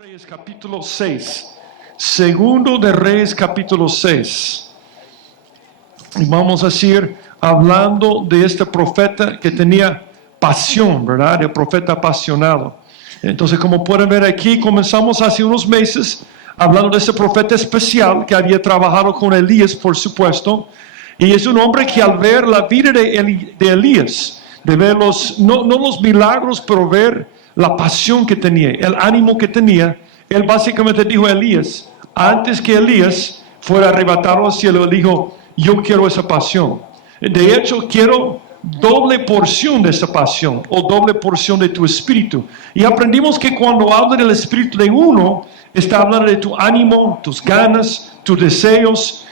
Reyes capítulo 6. Segundo de Reyes capítulo 6. Y vamos a seguir hablando de este profeta que tenía pasión, ¿verdad? El profeta apasionado. Entonces, como pueden ver aquí, comenzamos hace unos meses hablando de este profeta especial que había trabajado con Elías, por supuesto. Y es un hombre que al ver la vida de Elías, de ver no los milagros, pero ver la pasión que tenía, el ánimo que tenía, él básicamente dijo a Elías, antes que Elías fuera arrebatado al cielo, él dijo, yo quiero esa pasión. De hecho, quiero doble porción de esa pasión, o doble porción de tu espíritu. Y aprendimos que cuando habla del espíritu de uno, está hablando de tu ánimo, tus ganas, tus deseos,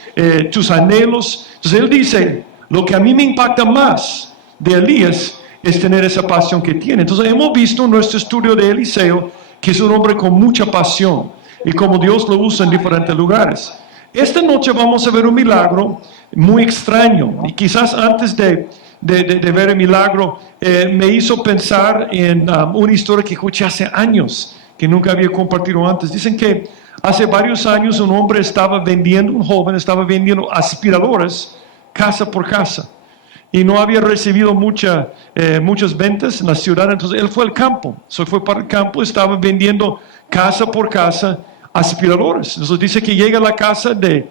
tus anhelos. Entonces él dice, lo que a mí me impacta más de Elías es tener esa pasión que tiene. Entonces hemos visto en nuestro estudio de Eliseo que es un hombre con mucha pasión y como Dios lo usa en diferentes lugares. Esta noche vamos a ver un milagro muy extraño y quizás antes de ver el milagro me hizo pensar en una historia que escuché hace años que nunca había compartido antes. Dicen que hace varios años un hombre un joven estaba vendiendo aspiradores casa por casa. Y no había recibido muchas ventas en la ciudad, entonces él fue al campo. Fue para el campo, estaba vendiendo casa por casa aspiradores. Entonces dice que llega a la casa de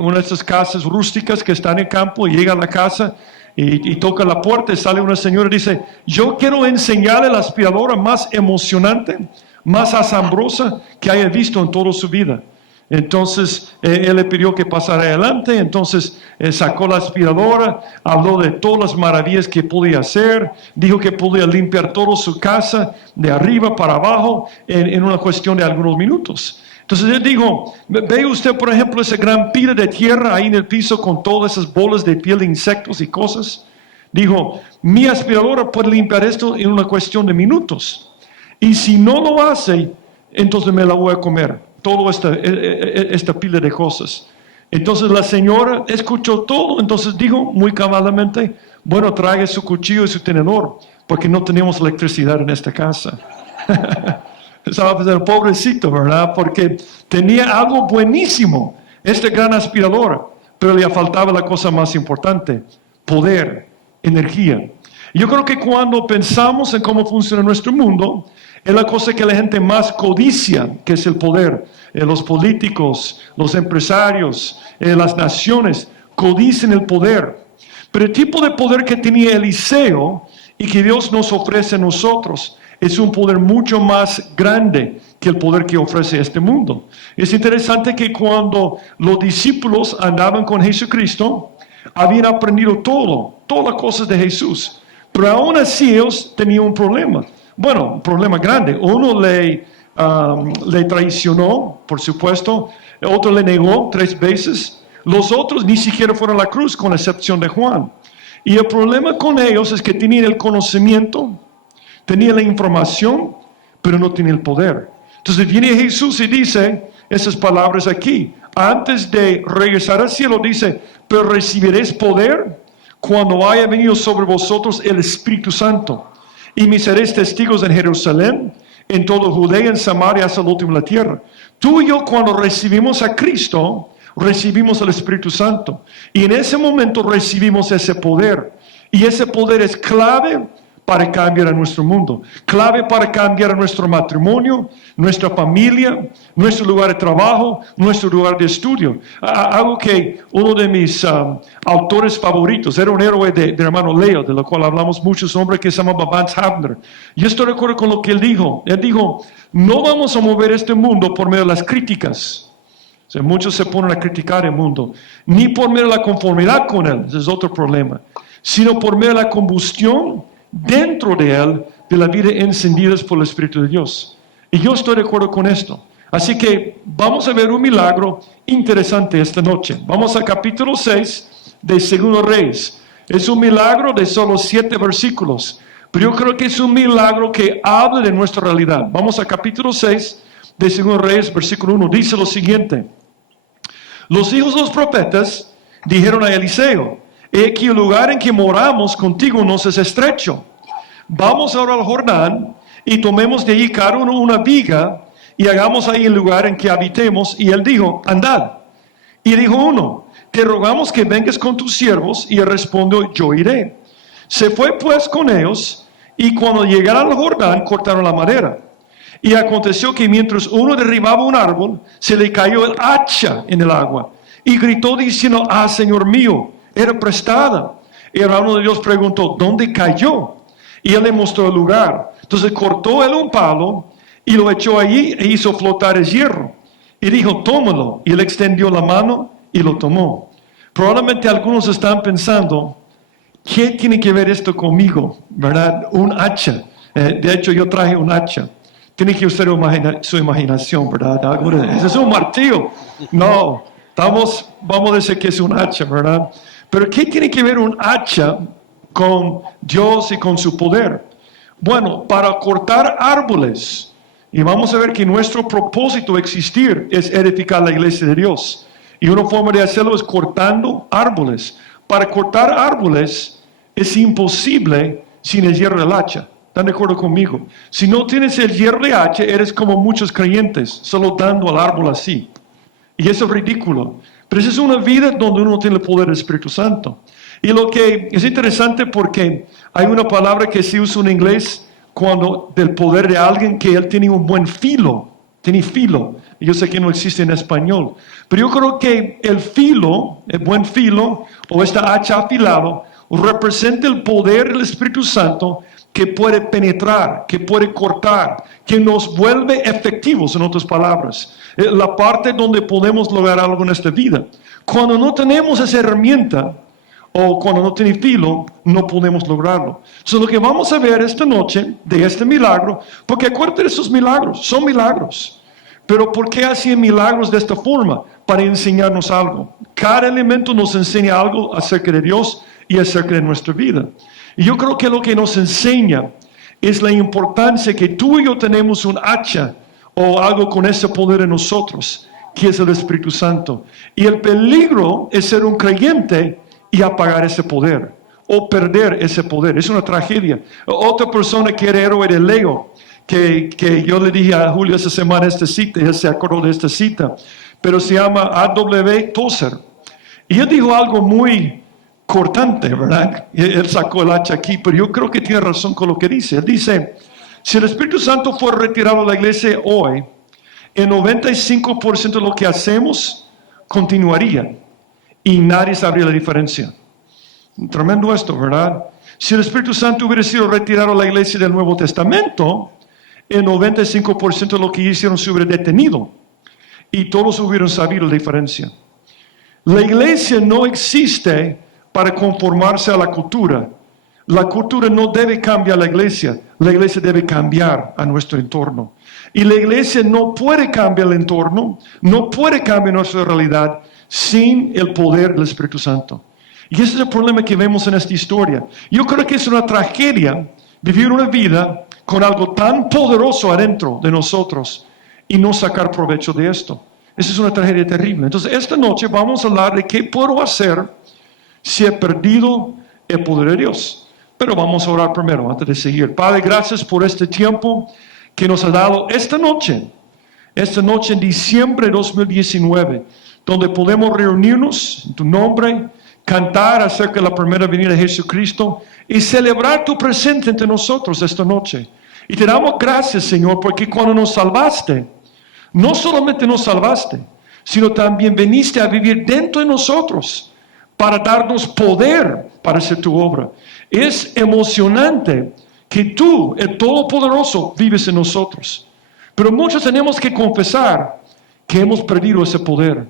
una de estas casas rústicas que está en el campo, y llega a la casa y toca la puerta y sale una señora y dice, yo quiero enseñarle la aspiradora más emocionante, más asombrosa que haya visto en toda su vida. Entonces él le pidió que pasara adelante, entonces sacó la aspiradora, habló de todas las maravillas que podía hacer, dijo que podía limpiar toda su casa de arriba para abajo en una cuestión de algunos minutos. Entonces él dijo, ve usted por ejemplo esa gran pila de tierra ahí en el piso con todas esas bolas de piel de insectos y cosas. Dijo, mi aspiradora puede limpiar esto en una cuestión de minutos. Y si no lo hace, entonces me la voy a comer. Toda esta pila de cosas. Entonces la señora escuchó todo, entonces dijo muy cabalmente, bueno, traiga su cuchillo y su tenedor, porque no tenemos electricidad en esta casa. Estaba pensando, pobrecito, ¿verdad? Porque tenía algo buenísimo, esta gran aspiradora, pero le faltaba la cosa más importante, poder, energía. Y yo creo que cuando pensamos en cómo funciona nuestro mundo, es la cosa que la gente más codicia, que es el poder. Los políticos, los empresarios, las naciones codician el poder. Pero el tipo de poder que tenía Eliseo y que Dios nos ofrece a nosotros es un poder mucho más grande que el poder que ofrece este mundo. Es interesante que cuando los discípulos andaban con Jesucristo, habían aprendido todas las cosas de Jesús. Pero aún así ellos tenían un problema. Bueno, un problema grande. Uno le traicionó, por supuesto. El otro le negó 3 veces. Los otros ni siquiera fueron a la cruz, con la excepción de Juan. Y el problema con ellos es que tenían el conocimiento, tenían la información, pero no tenían el poder. Entonces viene Jesús y dice esas palabras aquí. Antes de regresar al cielo dice, pero recibiréis poder cuando haya venido sobre vosotros el Espíritu Santo. Y me seréis testigos en Jerusalén, en toda Judea, en Samaria, hasta el último de la tierra. Tú y yo, cuando recibimos a Cristo, recibimos el Espíritu Santo. Y en ese momento recibimos ese poder. Y ese poder es clave para cambiar a nuestro mundo. Clave para cambiar a nuestro matrimonio, nuestra familia, nuestro lugar de trabajo, nuestro lugar de estudio. Algo que uno de mis autores favoritos, era un héroe de hermano Leo, de lo cual hablamos mucho, un hombre que se llamaba Vance Havner. Yo estoy de acuerdo con lo que él dijo. Él dijo, no vamos a mover este mundo por medio de las críticas. O sea, muchos se ponen a criticar el mundo. Ni por medio de la conformidad con él, ese es otro problema. Sino por medio de la combustión dentro de él, de la vida encendida por el Espíritu de Dios. Y yo estoy de acuerdo con esto. Así que vamos a ver un milagro interesante esta noche. Vamos al capítulo 6 de Segundo Reyes. Es un milagro de solo 7 versículos, pero yo creo que es un milagro que habla de nuestra realidad. Vamos al capítulo 6 de Segundo Reyes, versículo 1. Dice lo siguiente. Los hijos de los profetas dijeron a Eliseo, he aquí el lugar en que moramos contigo nos es estrecho. Vamos ahora al Jordán y tomemos de allí cada uno una viga y hagamos ahí el lugar en que habitemos. Y él dijo, andad. Y dijo uno, te rogamos que vengas con tus siervos. Y él respondió, yo iré. Se fue pues con ellos, y cuando llegaron al Jordán, cortaron la madera. Y aconteció que mientras uno derribaba un árbol, se le cayó el hacha en el agua. Y gritó diciendo, ah, Señor mío, era prestada. Y el hermano de Dios preguntó, ¿dónde cayó? Y él le mostró el lugar. Entonces cortó él un palo y lo echó allí e hizo flotar el hierro. Y dijo, tómalo. Y él extendió la mano y lo tomó. Probablemente algunos están pensando, ¿qué tiene que ver esto conmigo? ¿Verdad? Un hacha. De hecho, yo traje un hacha. Tiene que usar su imaginación, ¿verdad? Ese es un martillo. No, vamos a decir que es un hacha, ¿verdad? Pero ¿qué tiene que ver un hacha con Dios y con su poder? Bueno, para cortar árboles. Y vamos a ver que nuestro propósito existir es edificar la iglesia de Dios. Y una forma de hacerlo es cortando árboles. Para cortar árboles es imposible sin el hierro del hacha. ¿Están de acuerdo conmigo? Si no tienes el hierro de hacha, eres como muchos creyentes, solo dando al árbol así. Y eso es ridículo. Pero esa es una vida donde uno tiene el poder del Espíritu Santo. Y lo que es interesante porque hay una palabra que se usa en inglés cuando del poder de alguien que él tiene un buen filo. Tiene filo. Yo sé que no existe en español. Pero yo creo que el filo, el buen filo, o esta hacha afilado, representa el poder del Espíritu Santo que puede penetrar, que puede cortar, que nos vuelve efectivos, en otras palabras. La parte donde podemos lograr algo en esta vida. Cuando no tenemos esa herramienta, o cuando no tiene filo, no podemos lograrlo. Entonces, lo que vamos a ver esta noche de este milagro, porque acuérdate de esos milagros, son milagros. Pero ¿por qué hacían milagros de esta forma? Para enseñarnos algo. Cada elemento nos enseña algo acerca de Dios y acerca de nuestra vida. Y yo creo que lo que nos enseña es la importancia que tú y yo tenemos un hacha o algo con ese poder en nosotros, que es el Espíritu Santo. Y el peligro es ser un creyente y apagar ese poder o perder ese poder. Es una tragedia. Otra persona que era héroe de Lego, que yo le dije a Julio esta semana esta cita, él se acordó de esta cita, pero se llama A.W. Tozer. Y él dijo algo muy cortante, ¿verdad? Él sacó el hacha aquí, pero yo creo que tiene razón con lo que dice. Él dice, si el Espíritu Santo fuera retirado de la iglesia hoy, el 95% de lo que hacemos continuaría y nadie sabría la diferencia. Tremendo esto, ¿verdad? Si el Espíritu Santo hubiera sido retirado de la iglesia del Nuevo Testamento, el 95% de lo que hicieron se hubiera detenido y todos hubieran sabido la diferencia. La iglesia no existe para conformarse a la cultura. La cultura no debe cambiar la iglesia debe cambiar a nuestro entorno. Y la iglesia no puede cambiar el entorno, no puede cambiar nuestra realidad sin el poder del Espíritu Santo. Y ese es el problema que vemos en esta historia. Yo creo que es una tragedia vivir una vida con algo tan poderoso adentro de nosotros y no sacar provecho de esto. Esa es una tragedia terrible. Entonces, esta noche vamos a hablar de qué puedo hacer si he perdido el poder de Dios. Pero vamos a orar primero antes de seguir. Padre, gracias por este tiempo que nos ha dado esta noche en diciembre de 2019, donde podemos reunirnos en tu nombre, cantar acerca de la primera venida de Jesucristo y celebrar tu presencia entre nosotros esta noche. Y te damos gracias, Señor, porque cuando nos salvaste, no solamente nos salvaste, sino también viniste a vivir dentro de nosotros para darnos poder para hacer tu obra. Es emocionante que tú, el Todopoderoso, vives en nosotros. Pero muchos tenemos que confesar que hemos perdido ese poder,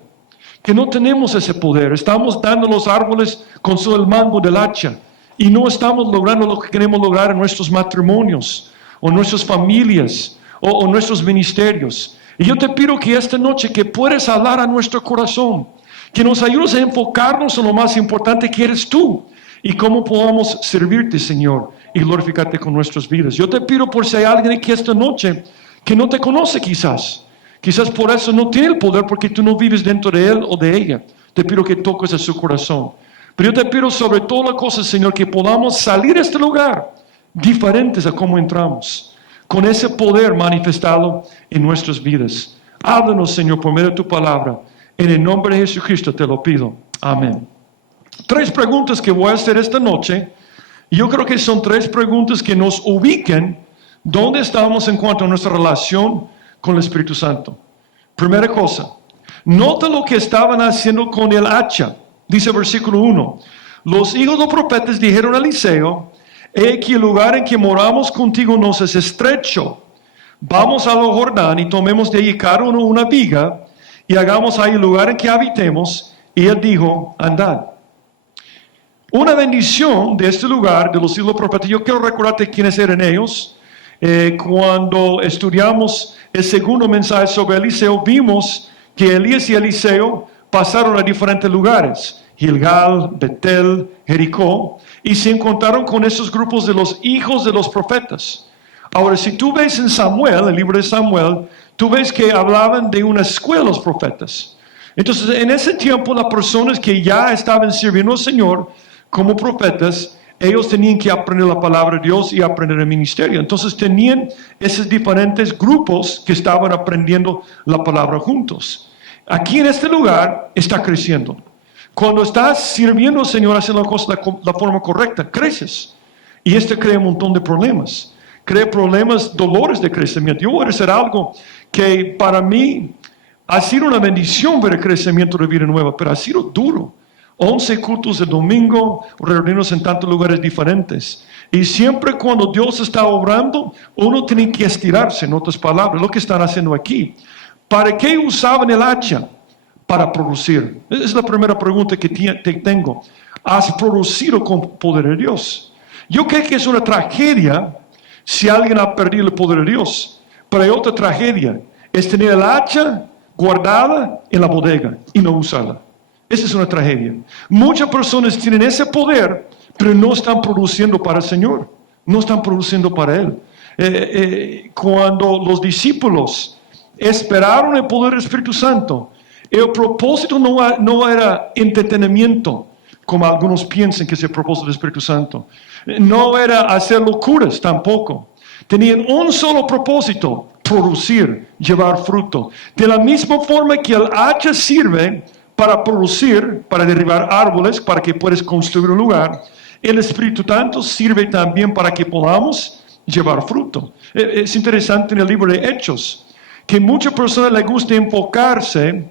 que no tenemos ese poder. Estamos dando los árboles con solo el mango del hacha y no estamos logrando lo que queremos lograr en nuestros matrimonios o nuestras familias o nuestros ministerios. Y yo te pido que esta noche que puedes hablar a nuestro corazón, que nos ayudes a enfocarnos en lo más importante que eres tú y cómo podamos servirte, Señor, y glorificarte con nuestras vidas. Yo te pido por si hay alguien aquí esta noche que no te conoce quizás por eso no tiene el poder porque tú no vives dentro de él o de ella. Te pido que toques a su corazón. Pero yo te pido sobre todas las cosas, Señor, que podamos salir de este lugar diferentes a cómo entramos, con ese poder manifestado en nuestras vidas. Háblanos, Señor, por medio de tu palabra. En el nombre de Jesucristo te lo pido. Amén. 3 preguntas que voy a hacer esta noche. Yo creo que son 3 preguntas que nos ubiquen dónde estamos en cuanto a nuestra relación con el Espíritu Santo. Primera cosa, nota lo que estaban haciendo con el hacha. Dice el versículo 1. Los hijos de los profetas dijeron a Eliseo: he aquí el lugar en que moramos contigo nos es estrecho. Vamos al Jordán y tomemos de allí cada uno una viga y hagamos ahí el lugar en que habitemos. Y él dijo: andad. Una bendición de este lugar, de los hijos de los profetas. Yo quiero recordarte quiénes eran ellos. Cuando estudiamos el segundo mensaje sobre Eliseo, vimos que Elías y Eliseo pasaron a diferentes lugares: Gilgal, Betel, Jericó, y se encontraron con esos grupos de los hijos de los profetas. Ahora, si tú ves en Samuel, el libro de Samuel, tú ves que hablaban de una escuela los profetas. Entonces, en ese tiempo, las personas que ya estaban sirviendo al Señor como profetas, ellos tenían que aprender la palabra de Dios y aprender el ministerio. Entonces tenían esos diferentes grupos que estaban aprendiendo la palabra juntos. Aquí en este lugar está creciendo. Cuando estás sirviendo al Señor, haciendo las cosas de la forma correcta, creces. Y esto crea un montón de problemas. Crea problemas, dolores de crecimiento. Yo voy a hacer algo que para mí ha sido una bendición ver el crecimiento de vida nueva, pero ha sido duro. 11 cultos el domingo, reunirnos en tantos lugares diferentes. Y siempre cuando Dios está obrando, uno tiene que estirarse, en otras palabras, lo que están haciendo aquí. ¿Para qué usaban el hacha? Para producir. Esa es la primera pregunta que tengo. ¿Has producido con el poder de Dios? Yo creo que es una tragedia si alguien ha perdido el poder de Dios. Pero hay otra tragedia, es tener el hacha guardada en la bodega y no usarla. Esa es una tragedia. Muchas personas tienen ese poder, pero no están produciendo para el Señor. No están produciendo para Él. Cuando los discípulos esperaron el poder del Espíritu Santo, el propósito no era entretenimiento, como algunos piensan que es el propósito del Espíritu Santo. No era hacer locuras tampoco. Tenían un solo propósito: producir, llevar fruto. De la misma forma que el hacha sirve para producir, para derribar árboles, para que puedas construir un lugar, el Espíritu Santo sirve también para que podamos llevar fruto. Es interesante en el libro de Hechos, que muchas personas les gusta enfocarse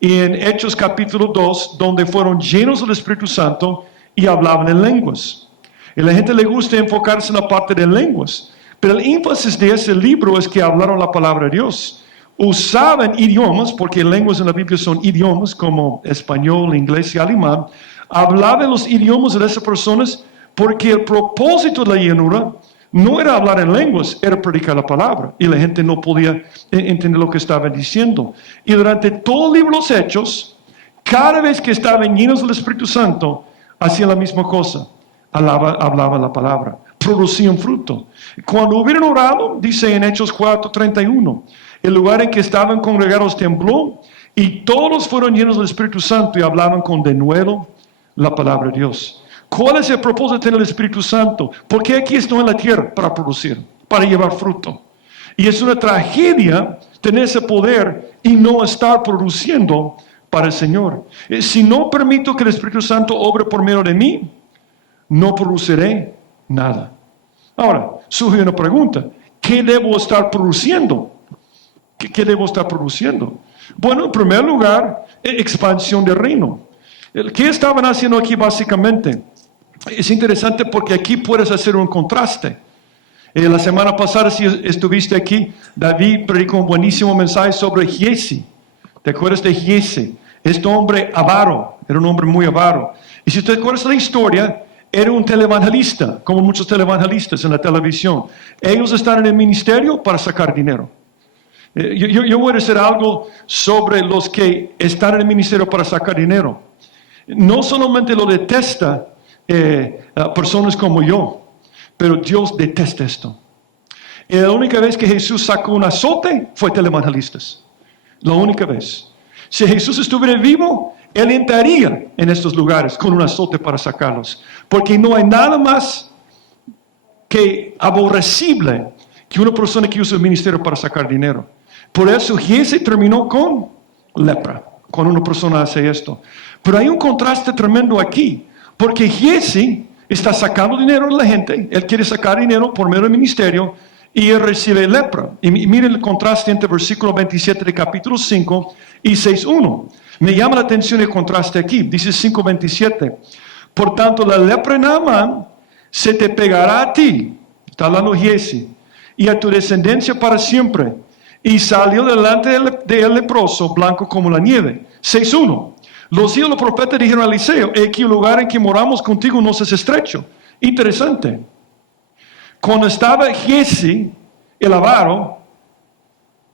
en Hechos capítulo 2, donde fueron llenos del Espíritu Santo y hablaban en lenguas. Y a la gente le gusta enfocarse en la parte de lenguas, pero el énfasis de ese libro es que hablaron la palabra de Dios. Usaban idiomas, porque lenguas en la Biblia son idiomas como español, inglés y alemán. Hablaban los idiomas de esas personas porque el propósito de la llenura no era hablar en lenguas, era predicar la palabra. Y la gente no podía entender lo que estaban diciendo. Y durante todo el libro de los Hechos, cada vez que estaban llenos del Espíritu Santo, hacían la misma cosa. Hablaban la palabra, producían fruto. Cuando hubieron orado, dice en Hechos 4:31, el lugar en que estaban congregados tembló y todos fueron llenos del Espíritu Santo y hablaban con denuedo la palabra de Dios. ¿Cuál es el propósito de tener el Espíritu Santo? Porque aquí estoy en la tierra para producir, para llevar fruto. Y es una tragedia tener ese poder y no estar produciendo para el Señor. Si no permito que el Espíritu Santo obre por medio de mí, no produciré nada. Ahora, surge una pregunta: ¿qué debo estar produciendo? ¿Qué debo estar produciendo? Bueno, en primer lugar, expansión del reino. ¿Qué estaban haciendo aquí básicamente? Es interesante porque aquí puedes hacer un contraste. La semana pasada, si estuviste aquí, David predicó un buenísimo mensaje sobre Giesi. ¿Te acuerdas de Giesi? Este hombre avaro, era un hombre muy avaro. Y si te acuerdas de la historia, era un televangelista, como muchos televangelistas en la televisión. Ellos están en el ministerio para sacar dinero. Yo voy a decir algo sobre los que están en el ministerio para sacar dinero. No solamente lo detesta personas como yo, pero Dios detesta esto. Y la única vez que Jesús sacó un azote fue televangelistas. La única vez. Si Jesús estuviera vivo, Él entraría en estos lugares con un azote para sacarlos. Porque no hay nada más que aborrecible que una persona que usa el ministerio para sacar dinero. Por eso Giese terminó con lepra, cuando una persona hace esto. Pero hay un contraste tremendo aquí, porque Giese está sacando dinero de la gente, él quiere sacar dinero por medio del ministerio, y él recibe lepra. Y miren el contraste entre versículo 27 de capítulo 5 y 6.1. Me llama la atención el contraste aquí. Dice 5.27. Por tanto, la lepra en Naamán se te pegará a ti. Está hablando Giese. Y a tu descendencia para siempre. Y salió delante del leproso, blanco como la nieve. 6.1. Los hijos de los profetas dijeron a Eliseo, he aquí el lugar en que moramos contigo no es estrecho. Interesante. Cuando estaba Giese, el avaro,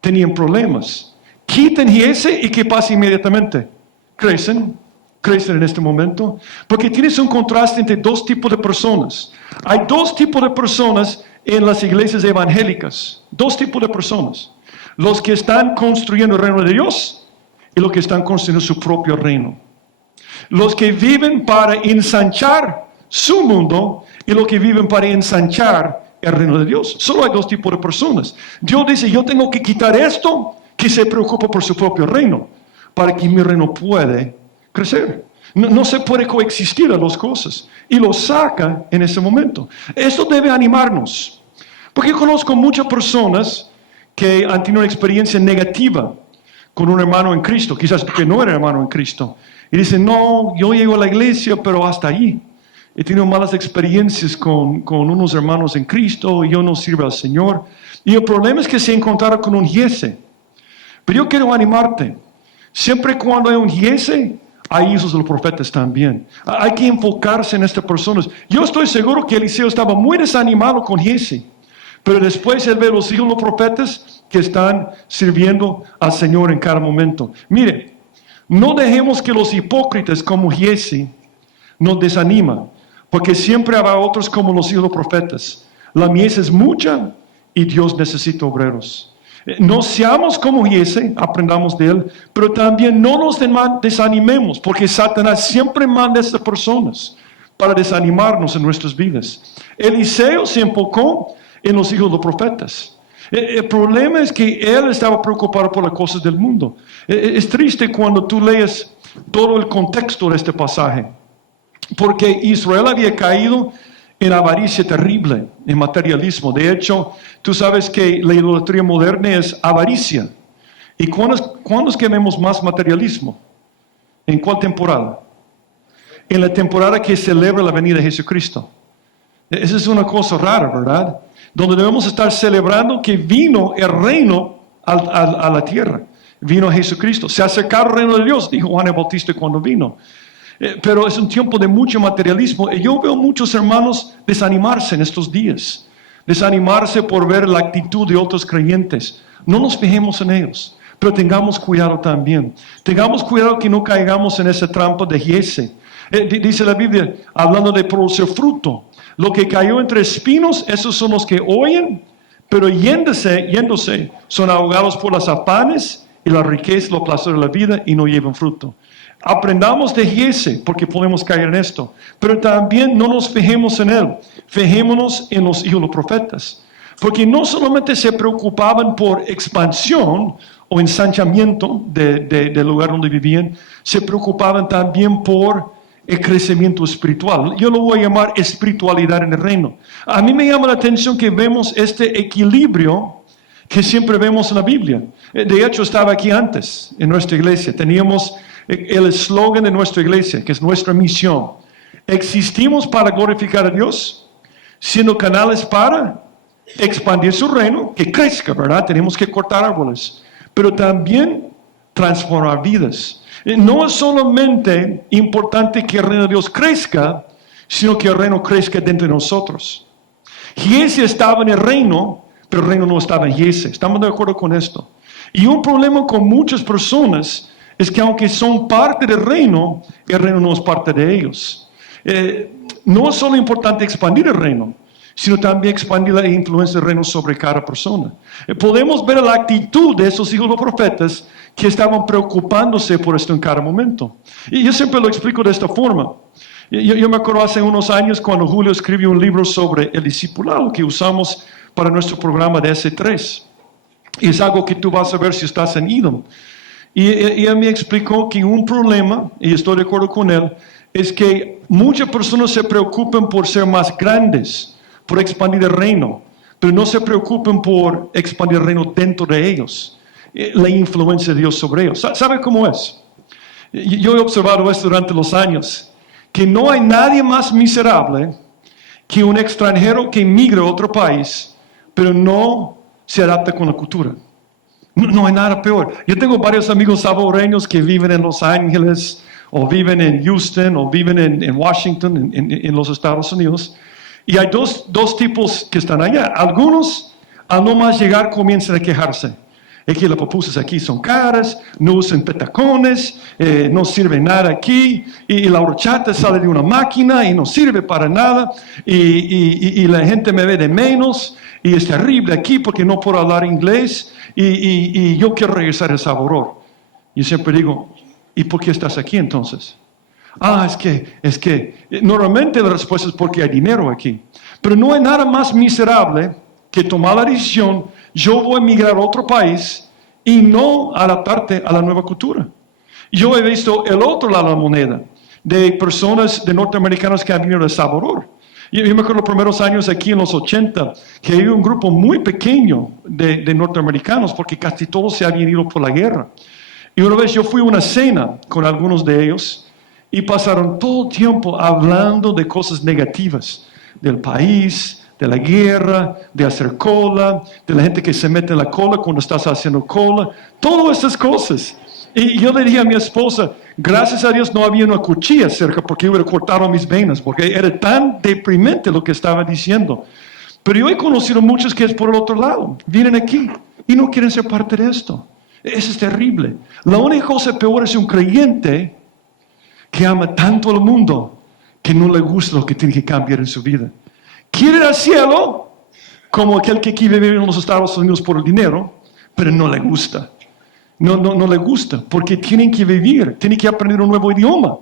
tenían problemas. Quitan Giese y ¿qué pasa inmediatamente? Crecen en este momento. Porque tienes un contraste entre dos tipos de personas. Hay dos tipos de personas en las iglesias evangélicas. Dos tipos de personas. Los que están construyendo el reino de Dios y los que están construyendo su propio reino. Los que viven para ensanchar su mundo y los que viven para ensanchar el reino de Dios. Solo hay dos tipos de personas. Dios dice, yo tengo que quitar esto que se preocupa por su propio reino para que mi reino pueda crecer. No se puede coexistir las dos cosas. Y lo saca en ese momento. Esto debe animarnos. Porque yo conozco muchas personas que han tenido una experiencia negativa con un hermano en Cristo, quizás porque no era hermano en Cristo. Y dicen, no, yo llego a la iglesia, pero hasta allí. He tenido malas experiencias con unos hermanos en Cristo y yo no sirvo al Señor. Y el problema es que se encontraron con un Giese. Pero yo quiero animarte. Siempre cuando hay un Giese, hay hijos de los profetas también. Hay que enfocarse en estas personas. Yo estoy seguro que Eliseo estaba muy desanimado con Giese. Pero después él ve los hijos de los profetas que están sirviendo al Señor en cada momento. Mire, no dejemos que los hipócritas como Giese nos desanimen. Porque siempre habrá otros como los hijos de los profetas. La mies es mucha y Dios necesita obreros. No seamos como Giese, aprendamos de él, pero también no nos desanimemos, porque Satanás siempre manda a estas personas para desanimarnos en nuestras vidas. Eliseo se enfocó en los hijos de los profetas. El problema es que él estaba preocupado por las cosas del mundo. Es triste cuando tú lees todo el contexto de este pasaje. Porque Israel había caído en avaricia terrible, en materialismo. De hecho, tú sabes que la idolatría moderna es avaricia. ¿Y cuándo es que vemos más materialismo? ¿En cuál temporada? En la temporada que celebra la venida de Jesucristo. Esa es una cosa rara, ¿verdad? Donde debemos estar celebrando que vino el reino a la tierra. Vino Jesucristo. Se acercaron al reino de Dios, dijo Juan el Bautista cuando vino. Pero es un tiempo de mucho materialismo. Y yo veo muchos hermanos desanimarse en estos días. Desanimarse por ver la actitud de otros creyentes. No nos fijemos en ellos. Pero tengamos cuidado también. Tengamos cuidado que no caigamos en esa trampa de Giese. Dice la Biblia, hablando de producir fruto. Lo que cayó entre espinos, esos son los que oyen, pero yéndose, son ahogados por las afanes y la riqueza, los placeres de la vida y no llevan fruto. Aprendamos de Giese, porque podemos caer en esto. Pero también no nos fijemos en él. Fijémonos en los hijos de los profetas. Porque no solamente se preocupaban por expansión o ensanchamiento del lugar donde vivían, se preocupaban también por el crecimiento espiritual. Yo lo voy a llamar espiritualidad en el reino. A mí me llama la atención que vemos este equilibrio que siempre vemos en la Biblia. De hecho, estaba aquí antes, en nuestra iglesia. Teníamos el eslogan de nuestra iglesia, que es nuestra misión. Existimos para glorificar a Dios, siendo canales para expandir su reino, que crezca, ¿verdad? Tenemos que cortar árboles, pero también transformar vidas. No es solamente importante que el reino de Dios crezca, sino que el reino crezca dentro de nosotros. Giese estaba en el reino, pero el reino no estaba en Giese. ¿Estamos de acuerdo con esto? Y un problema con muchas personas es que aunque son parte del reino, el reino no es parte de ellos. No es solo importante expandir el reino, sino también expandir la influencia del reino sobre cada persona. Podemos ver la actitud de esos hijos de los profetas que estaban preocupándose por esto en cada momento. Y yo siempre lo explico de esta forma. Yo me acuerdo hace unos años cuando Julio escribió un libro sobre el discipulado que usamos para nuestro programa de S3. Y es algo que tú vas a ver si estás en Edom. Y él me explicó que un problema, y estoy de acuerdo con él, es que muchas personas se preocupan por ser más grandes, por expandir el reino, pero no se preocupan por expandir el reino dentro de ellos, la influencia de Dios sobre ellos. ¿Sabe cómo es? Yo he observado esto durante los años, que no hay nadie más miserable que un extranjero que emigra a otro país, pero no se adapta con la cultura. No hay nada peor. Yo tengo varios amigos salvadoreños que viven en Los Ángeles, o viven en Houston, o viven en Washington, en los Estados Unidos. Y hay dos tipos que están allá. Algunos, al no más llegar, comienzan a quejarse. Es que las pupusas aquí son caras, no usan petacones, no sirve nada aquí, y la horchata sale de una máquina y no sirve para nada, y la gente me ve de menos, y es terrible aquí porque no puedo hablar inglés, y yo quiero regresar a El Salvador. Yo siempre digo, ¿y por qué estás aquí entonces? Es que normalmente la respuesta es porque hay dinero aquí. Pero no hay nada más miserable que tomar la decisión, yo voy a emigrar a otro país y no adaptarte a la nueva cultura. Yo he visto el otro lado de la moneda, de personas, de norteamericanos que han venido de El Salvador. Yo me acuerdo los primeros años aquí en los 80, que había un grupo muy pequeño de norteamericanos, porque casi todos se habían ido por la guerra. Y una vez yo fui a una cena con algunos de ellos, y pasaron todo el tiempo hablando de cosas negativas, del país, de la guerra, de hacer cola, de la gente que se mete en la cola cuando estás haciendo cola, todas esas cosas. Y yo le dije a mi esposa, gracias a Dios no había una cuchilla cerca porque hubiera cortado mis venas, porque era tan deprimente lo que estaba diciendo. Pero yo he conocido muchos que es por el otro lado, vienen aquí y no quieren ser parte de esto. Eso es terrible. La única cosa peor es un creyente que ama tanto al mundo que no le gusta lo que tiene que cambiar en su vida. Quiere ir al cielo como aquel que quiere vivir en los Estados Unidos por el dinero, pero no le gusta. No le gusta porque tienen que vivir, tienen que aprender un nuevo idioma.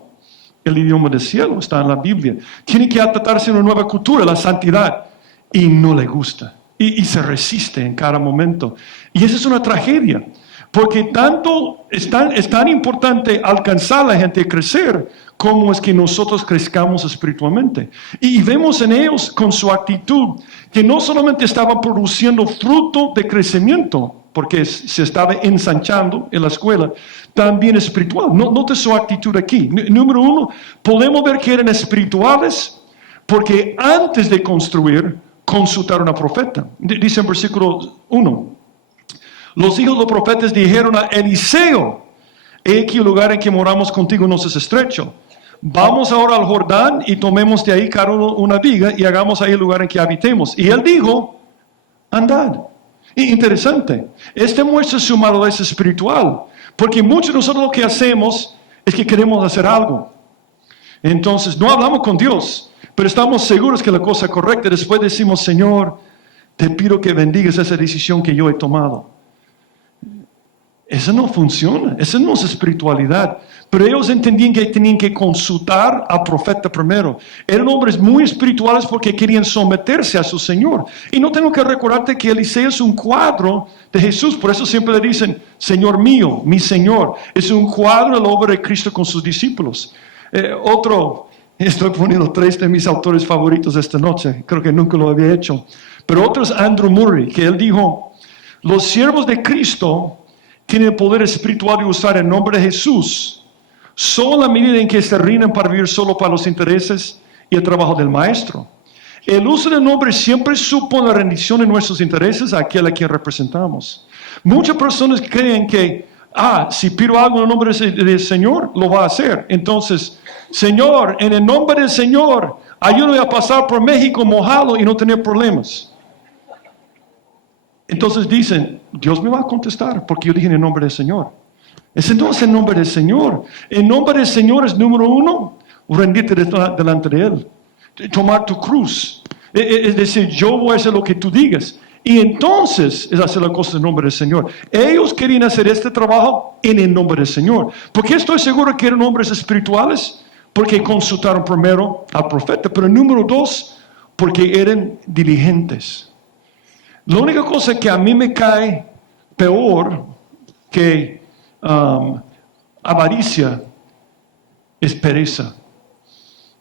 El idioma del cielo está en la Biblia. Tienen que adaptarse a una nueva cultura, la santidad, y no le gusta. Y se resiste en cada momento. Y esa es una tragedia. Porque tanto es tan importante alcanzar a la gente y crecer, como es que nosotros crezcamos espiritualmente. Y vemos en ellos con su actitud que no solamente estaban produciendo fruto de crecimiento, porque se estaba ensanchando en la escuela, también espiritual. Note su actitud aquí. Número uno, podemos ver que eran espirituales porque antes de construir, consultaron a profeta. Dice en versículo 1. Los hijos de los profetas dijeron a Eliseo, he aquí el lugar en que moramos contigo nos es estrecho. Vamos ahora al Jordán y tomemos de ahí cada uno una viga y hagamos ahí el lugar en que habitemos. Y él dijo, andad. Interesante. Este muestra su madurez espiritual. Porque muchos de nosotros lo que hacemos es que queremos hacer algo. Entonces no hablamos con Dios, pero estamos seguros que la cosa es correcta. Después decimos, Señor, te pido que bendigas esa decisión que yo he tomado. Eso no funciona, eso no es espiritualidad. Pero ellos entendían que tenían que consultar al profeta primero. Eran hombres muy espirituales porque querían someterse a su Señor. Y no tengo que recordarte que Eliseo es un cuadro de Jesús. Por eso siempre le dicen, Señor mío, mi Señor. Es un cuadro de la obra de Cristo con sus discípulos. Estoy poniendo 3 de mis autores favoritos esta noche. Creo que nunca lo había hecho. Pero otro es Andrew Murray, que él dijo, los siervos de Cristo tienen el poder espiritual de usar el nombre de Jesús solo a la medida en que se rinden para vivir solo para los intereses y el trabajo del maestro. El uso del nombre siempre supone la rendición de nuestros intereses a aquel a quien representamos. Muchas personas creen que, si pido algo en el nombre del Señor, lo va a hacer. Entonces, Señor, en el nombre del Señor, ayúdame a pasar por México mojado y no tener problemas. Entonces dicen, Dios me va a contestar porque yo dije en el nombre del Señor. Ese no es el nombre del Señor. El nombre del Señor es número 1, rendirte delante de Él. Tomar tu cruz. Es decir, yo voy a hacer lo que tú digas. Y entonces es hacer la cosa en nombre del Señor. Ellos querían hacer este trabajo en el nombre del Señor. ¿Por qué estoy seguro que eran hombres espirituales? porque consultaron primero al profeta, pero número 2, porque eran diligentes. La única cosa que a mí me cae peor que avaricia es pereza,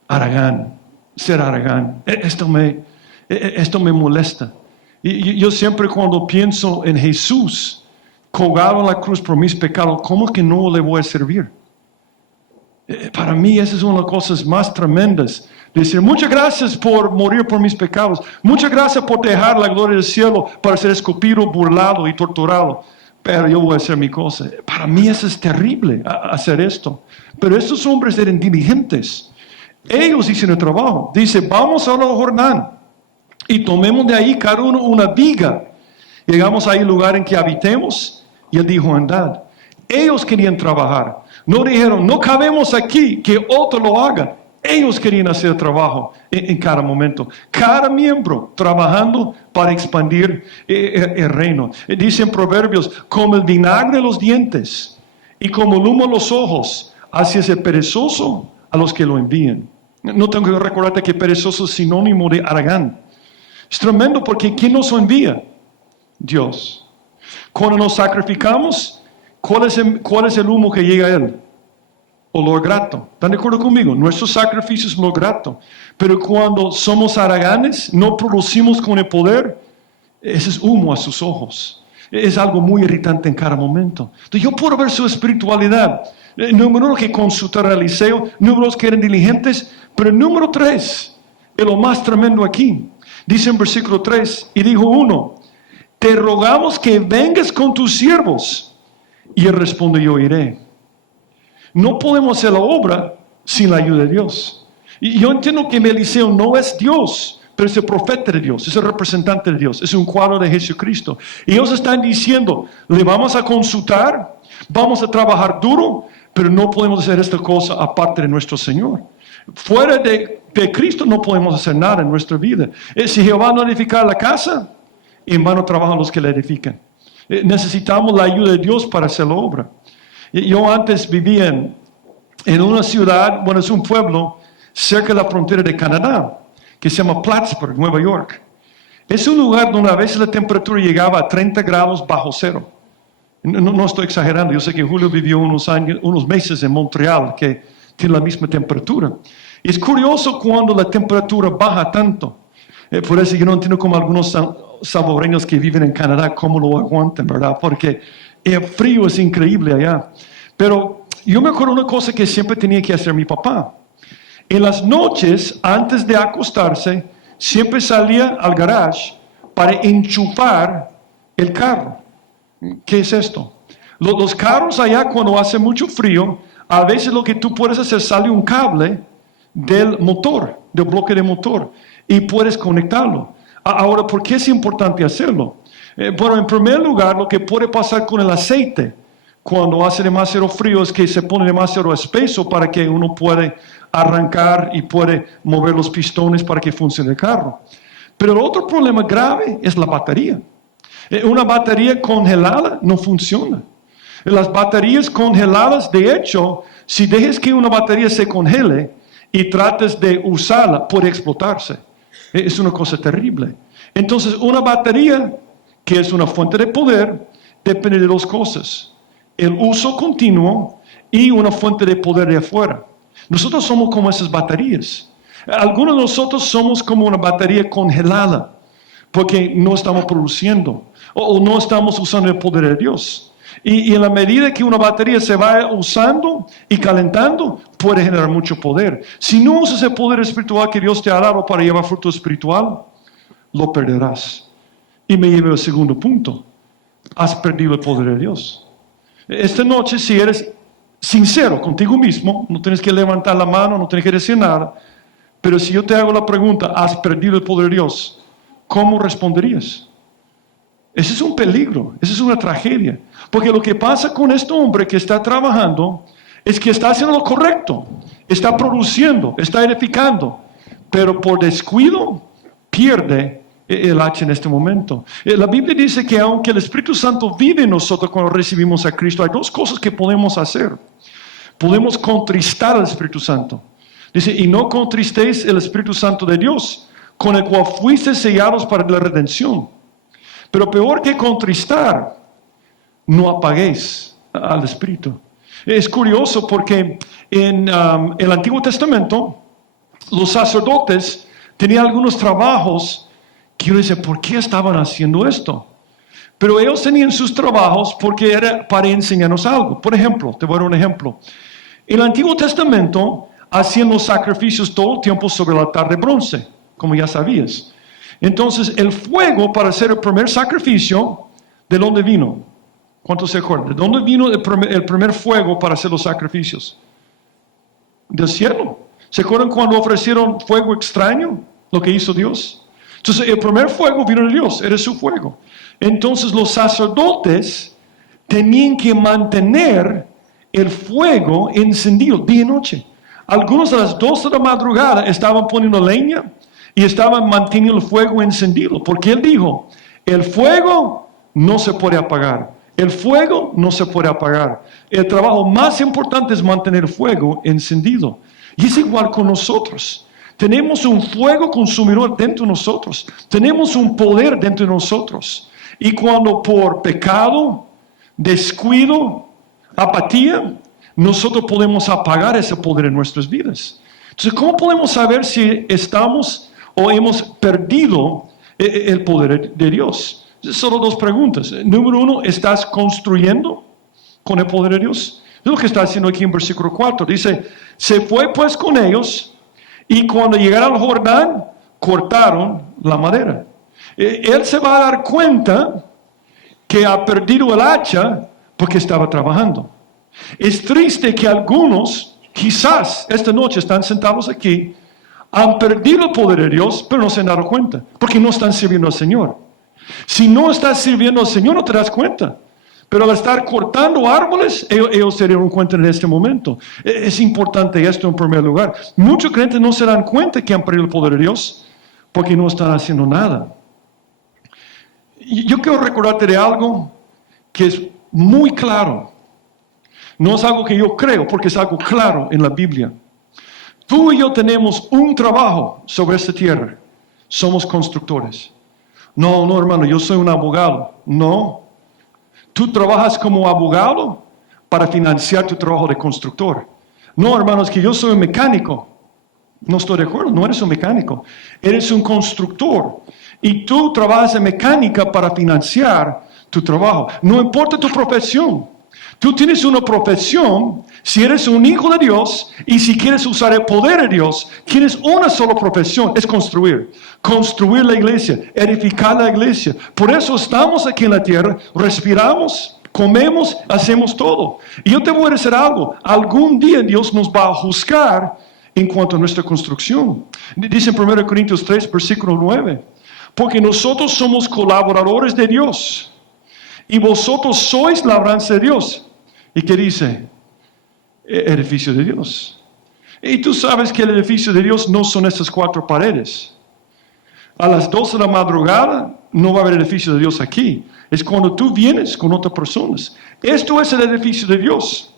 haragán, ser haragán. Esto me molesta. Y yo siempre cuando pienso en Jesús, colgado en la cruz por mis pecados, ¿cómo que no le voy a servir? Para mí esa es una de las cosas más tremendas. Decir, muchas gracias por morir por mis pecados. Muchas gracias por dejar la gloria del cielo para ser escupido, burlado y torturado. Pero yo voy a hacer mi cosa. Para mí eso es terrible, hacer esto. Pero estos hombres eran diligentes. Ellos hicieron el trabajo. Dice, vamos a la Jordán y tomemos de ahí cada uno una viga. Llegamos ahí al lugar en que habitemos. Y él dijo, andad. Ellos querían trabajar. No dijeron, no cabemos aquí, que otro lo haga. Ellos querían hacer el trabajo en cada momento. Cada miembro trabajando para expandir el reino. Dice en Proverbios, como el vinagre de los dientes y como el humo de los ojos, así es el perezoso a los que lo envían. No tengo que recordarte que perezoso es sinónimo de haragán. Es tremendo porque ¿quién nos envía? Dios. Cuando nos sacrificamos, ¿cuál es el humo que llega a él? Olor grato. ¿Están de acuerdo conmigo? Nuestro sacrificio es olor grato. Pero cuando somos haraganes, no producimos con el poder, ese es humo a sus ojos. Es algo muy irritante en cada momento. Entonces yo puedo ver su espiritualidad. Número 1, que consultaron a Eliseo. Número 2, que eran diligentes. Pero número 3, es lo más tremendo aquí. Dice en versículo 3, y dijo uno, te rogamos que vengas con tus siervos. Y él responde, yo iré. No podemos hacer la obra sin la ayuda de Dios. Y yo entiendo que Eliseo no es Dios, pero es el profeta de Dios, es el representante de Dios, es un cuadro de Jesucristo. Y ellos están diciendo, le vamos a consultar, vamos a trabajar duro, pero no podemos hacer esta cosa aparte de nuestro Señor. Fuera de Cristo no podemos hacer nada en nuestra vida. Si Jehová no edifica la casa, en vano trabajan los que la edifican. Necesitamos la ayuda de Dios para hacer la obra. Yo antes vivía en una ciudad, bueno, es un pueblo cerca de la frontera de Canadá, que se llama Plattsburgh, Nueva York. Es un lugar donde a veces la temperatura llegaba a 30 grados bajo cero. No estoy exagerando, yo sé que Julio vivió unos meses en Montreal, que tiene la misma temperatura. Y es curioso cuando la temperatura baja tanto. Por eso yo no entiendo cómo algunos salvadoreños que viven en Canadá, cómo lo aguantan, ¿verdad? Porque el frío es increíble allá. Pero yo me acuerdo una cosa que siempre tenía que hacer mi papá. En las noches, antes de acostarse, siempre salía al garage para enchufar el carro. ¿Qué es esto? Los carros allá, cuando hace mucho frío, a veces lo que tú puedes hacer, sale un cable del motor, del bloque de motor, y puedes conectarlo. Ahora, ¿por qué es importante hacerlo? Bueno, en primer lugar, lo que puede pasar con el aceite cuando hace demasiado frío es que se pone demasiado espeso para que uno pueda arrancar y puede mover los pistones para que funcione el carro. Pero el otro problema grave es la batería. Una batería congelada no funciona. Las baterías congeladas, de hecho, si dejes que una batería se congele y trates de usarla, puede explotarse. Es una cosa terrible. Entonces, una batería, que es una fuente de poder, depende de dos cosas: el uso continuo y una fuente de poder de afuera. Nosotros somos como esas baterías. Algunos de nosotros somos como una batería congelada, porque no estamos produciendo o no estamos usando el poder de Dios. Y en la medida que una batería se va usando y calentando, puede generar mucho poder. Si no usas el poder espiritual que Dios te ha dado para llevar fruto espiritual, lo perderás. Y me lleva al segundo punto: has perdido el poder de Dios. Esta noche, si eres sincero contigo mismo, no tienes que levantar la mano, no tienes que decir nada, pero si yo te hago la pregunta, ¿has perdido el poder de Dios?, ¿cómo responderías? Ese es un peligro, esa es una tragedia. Porque lo que pasa con este hombre que está trabajando es que está haciendo lo correcto, está produciendo, está edificando, pero por descuido pierde el hacha en este momento. La Biblia dice que aunque el Espíritu Santo vive en nosotros cuando recibimos a Cristo, hay dos cosas que podemos hacer. Podemos contristar al Espíritu Santo. Dice, y no contristéis el Espíritu Santo de Dios, con el cual fuisteis sellados para la redención. Pero peor que contristar, no apaguéis al Espíritu. Es curioso porque en el Antiguo Testamento, los sacerdotes tenían algunos trabajos que yo decía, ¿por qué estaban haciendo esto? Pero ellos tenían sus trabajos porque era para enseñarnos algo. Por ejemplo, te voy a dar un ejemplo. En el Antiguo Testamento hacían los sacrificios todo el tiempo sobre el altar de bronce, como ya sabías. Entonces, el fuego para hacer el primer sacrificio, ¿de dónde vino? ¿Cuántos se acuerdan? ¿De dónde vino el primer fuego para hacer los sacrificios? Del cielo. ¿Se acuerdan cuando ofrecieron fuego extraño? Lo que hizo Dios. Entonces, el primer fuego vino de Dios, era su fuego. Entonces, los sacerdotes tenían que mantener el fuego encendido día y noche. Algunos a las 12 de la madrugada estaban poniendo leña y estaban manteniendo el fuego encendido. Porque Él dijo, el fuego no se puede apagar. El fuego no se puede apagar. El trabajo más importante es mantener el fuego encendido. Y es igual con nosotros. Tenemos un fuego consumidor dentro de nosotros. Tenemos un poder dentro de nosotros. Y cuando por pecado, descuido, apatía, nosotros podemos apagar ese poder en nuestras vidas. Entonces, ¿cómo podemos saber si estamos o hemos perdido el poder de Dios? Solo dos preguntas. Número uno, ¿estás construyendo con el poder de Dios? Es lo que está haciendo aquí en versículo 4. Dice, se fue pues con ellos y cuando llegaron al Jordán, cortaron la madera. Él se va a dar cuenta que ha perdido el hacha porque estaba trabajando. Es triste que algunos, quizás esta noche están sentados aquí, han perdido el poder de Dios, pero no se han dado cuenta, porque no están sirviendo al Señor. Si no estás sirviendo al Señor, no te das cuenta. Pero al estar cortando árboles, ellos se dieron cuenta en este momento. Es importante esto en primer lugar. Muchos creyentes no se dan cuenta que han perdido el poder de Dios, porque no están haciendo nada. Yo quiero recordarte de algo que es muy claro. No es algo que yo creo, porque es algo claro en la Biblia. Tú y yo tenemos un trabajo sobre esta tierra. Somos constructores. No, hermano, yo soy un abogado. No. Tú trabajas como abogado para financiar tu trabajo de constructor. No, hermano, es que yo soy un mecánico. No estoy de acuerdo, no eres un mecánico. Eres un constructor. Y tú trabajas en mecánica para financiar tu trabajo. No importa tu profesión. Tú tienes una profesión, si eres un hijo de Dios y si quieres usar el poder de Dios, tienes una sola profesión, es construir. Construir la iglesia, edificar la iglesia. Por eso estamos aquí en la tierra, respiramos, comemos, hacemos todo. Y yo te voy a decir algo, algún día Dios nos va a juzgar en cuanto a nuestra construcción. Dice en 1 Corintios 3, versículo 9, porque nosotros somos colaboradores de Dios. Y vosotros sois labranza de Dios. ¿Y qué dice? Edificio de Dios. Y tú sabes que el edificio de Dios no son estas 4 paredes. A las 12 de la madrugada no va a haber edificio de Dios aquí. Es cuando tú vienes con otras personas. Esto es el edificio de Dios.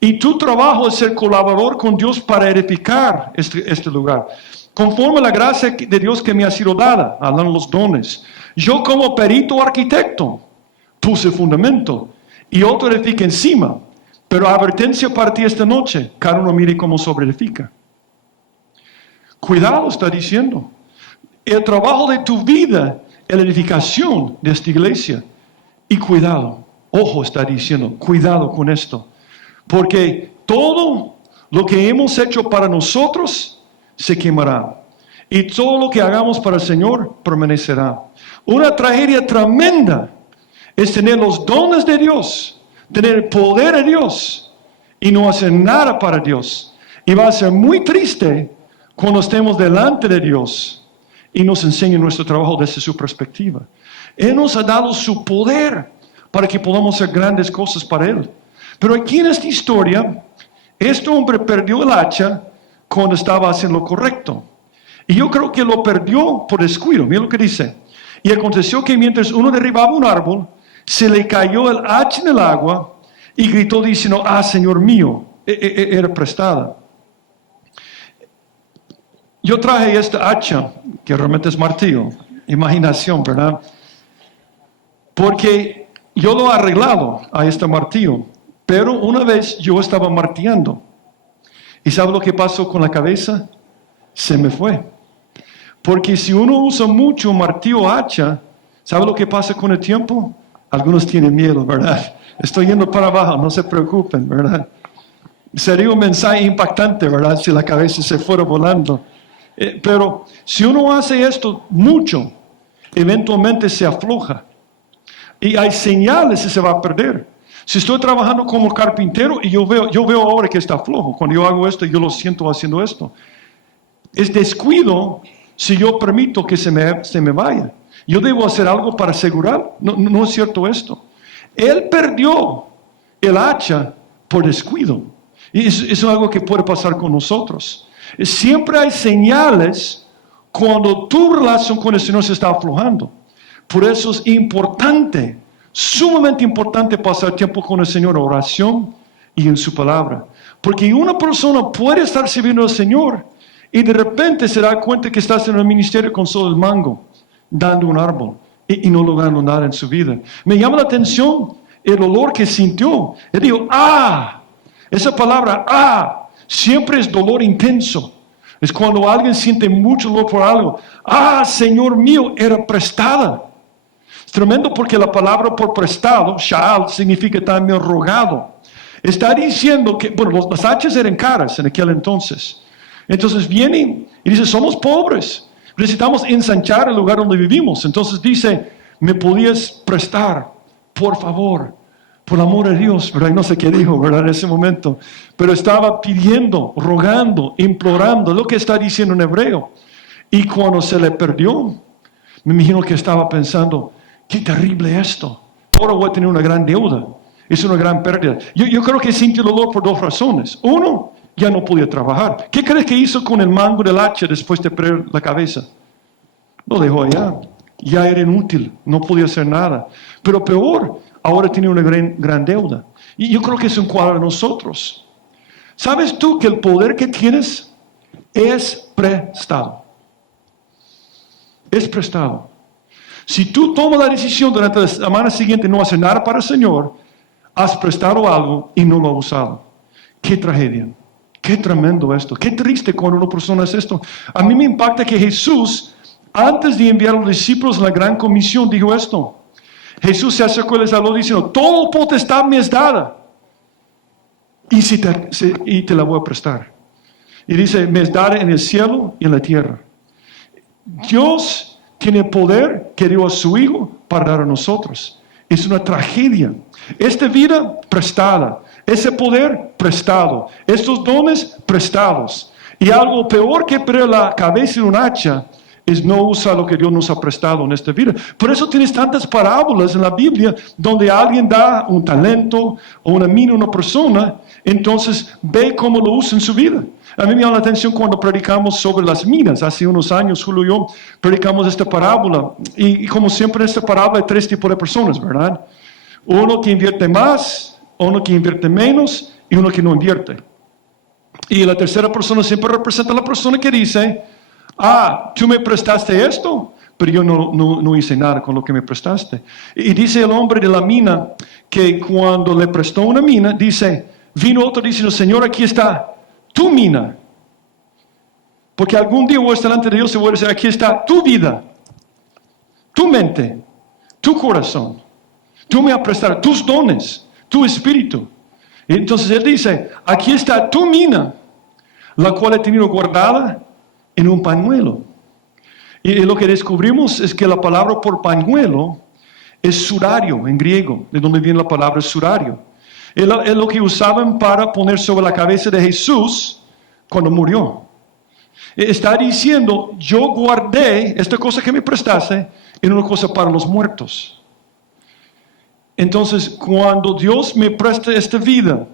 Y tu trabajo es ser colaborador con Dios para edificar este lugar. Conforme a la gracia de Dios que me ha sido dada, hablan los dones. Yo como perito arquitecto puse el fundamento y otro edifica encima. Pero advertencia para ti esta noche, cada uno mire cómo sobre edifica. Cuidado, está diciendo. El trabajo de tu vida es la edificación de esta iglesia. Y cuidado, ojo, está diciendo, cuidado con esto. Porque todo lo que hemos hecho para nosotros se quemará. Y todo lo que hagamos para el Señor permanecerá. Una tragedia tremenda es tener los dones de Dios, tener el poder de Dios y no hacer nada para Dios. Y va a ser muy triste cuando estemos delante de Dios y nos enseñe nuestro trabajo desde su perspectiva. Él nos ha dado su poder para que podamos hacer grandes cosas para Él. Pero aquí en esta historia, este hombre perdió el hacha cuando estaba haciendo lo correcto. Y yo creo que lo perdió por descuido. Mira lo que dice. Y aconteció que mientras uno derribaba un árbol, se le cayó el hacha en el agua y gritó diciendo, Señor mío, era prestada. yo traje esta hacha, que realmente es martillo, imaginación, ¿verdad? Porque yo lo he arreglado a este martillo, pero una vez yo estaba martillando. ¿Y sabe lo que pasó con la cabeza? Se me fue. Porque si uno usa mucho martillo hacha, ¿sabe lo que pasa con el tiempo? Algunos tienen miedo, ¿verdad? Estoy yendo para abajo, no se preocupen, ¿verdad? Sería un mensaje impactante, ¿verdad? Si la cabeza se fuera volando. Pero si uno hace esto mucho, eventualmente se afloja. Y hay señales que se va a perder. Si estoy trabajando como carpintero y yo veo ahora que está flojo, cuando yo hago esto, yo lo siento haciendo esto. Es descuido si yo permito que se me vaya. Yo debo hacer algo para asegurar. No es cierto esto. Él perdió el hacha por descuido. Y eso es algo que puede pasar con nosotros. Siempre hay señales cuando tu relación con el Señor se está aflojando. Por eso es importante, sumamente importante pasar tiempo con el Señor en oración y en su palabra. Porque una persona puede estar sirviendo al Señor y de repente se da cuenta que estás en el ministerio con solo el mango, dando un árbol y no logrando nada en su vida. Me llama la atención el olor que sintió. Él dijo, esa palabra, siempre es dolor intenso. Es cuando alguien siente mucho dolor por algo. Señor mío, era prestada. Es tremendo porque la palabra por prestado, sha'al, significa también rogado. Está diciendo que, las hachas eran caras en aquel entonces. Entonces viene y dice, somos pobres. Necesitamos ensanchar el lugar donde vivimos. Entonces dice, ¿me podías prestar, por favor? Por el amor de Dios, ¿verdad? No sé qué dijo, ¿verdad? En ese momento. Pero estaba pidiendo, rogando, implorando, lo que está diciendo en hebreo. Y cuando se le perdió, me imagino que estaba pensando, qué terrible esto. Ahora voy a tener una gran deuda. Es una gran pérdida. Yo creo que sintió dolor por dos razones. Uno, ya no podía trabajar. ¿Qué crees que hizo con el mango del hacha después de perder la cabeza? Lo dejó allá. Ya era inútil. No podía hacer nada. Pero peor, ahora tiene una gran deuda. Y yo creo que es un cuadro de nosotros. ¿Sabes tú que el poder que tienes es prestado? Es prestado. Si tú tomas la decisión durante la semana siguiente no hacer nada para el Señor, has prestado algo y no lo has usado. ¡Qué tragedia! ¡Qué tremendo esto! ¡Qué triste cuando una persona hace esto! A mí me impacta que Jesús, antes de enviar a los discípulos en la gran comisión, dijo esto. Jesús se acercó y les habló diciendo, todo potestad me es dada y te la voy a prestar. Y dice, me es dada en el cielo y en la tierra. Dios tiene poder que dio a su Hijo para dar a nosotros. Es una tragedia. Esta vida prestada, ese poder prestado, estos dones prestados. Y algo peor que perder la cabeza de un hacha es no usar lo que Dios nos ha prestado en esta vida. Por eso tienes tantas parábolas en la Biblia donde alguien da un talento o una mina a una persona, entonces ve cómo lo usa en su vida. A mí me llama la atención cuando predicamos sobre las minas. Hace unos años, Julio y yo, predicamos esta parábola. Y como siempre en esta parábola hay tres tipos de personas, ¿verdad? Uno que invierte más, uno que invierte menos y uno que no invierte. Y la tercera persona siempre representa a la persona que dice, tú me prestaste esto, pero yo no hice nada con lo que me prestaste. Y dice el hombre de la mina que cuando le prestó una mina, dice, vino otro diciendo, Señor, aquí está tu mina. Porque algún día voy a estar delante de Dios y voy a decir, aquí está tu vida, tu mente, tu corazón. Tú me has prestado tus dones, tu espíritu. Y entonces él dice, aquí está tu mina, la cual he tenido guardada en un pañuelo. Y lo que descubrimos es que la palabra por pañuelo es surario en griego, de donde viene la palabra surario. Es lo que usaban para poner sobre la cabeza de Jesús cuando murió. Está diciendo, yo guardé esta cosa que me prestaste en una cosa para los muertos. Entonces, cuando Dios me presta esta vida,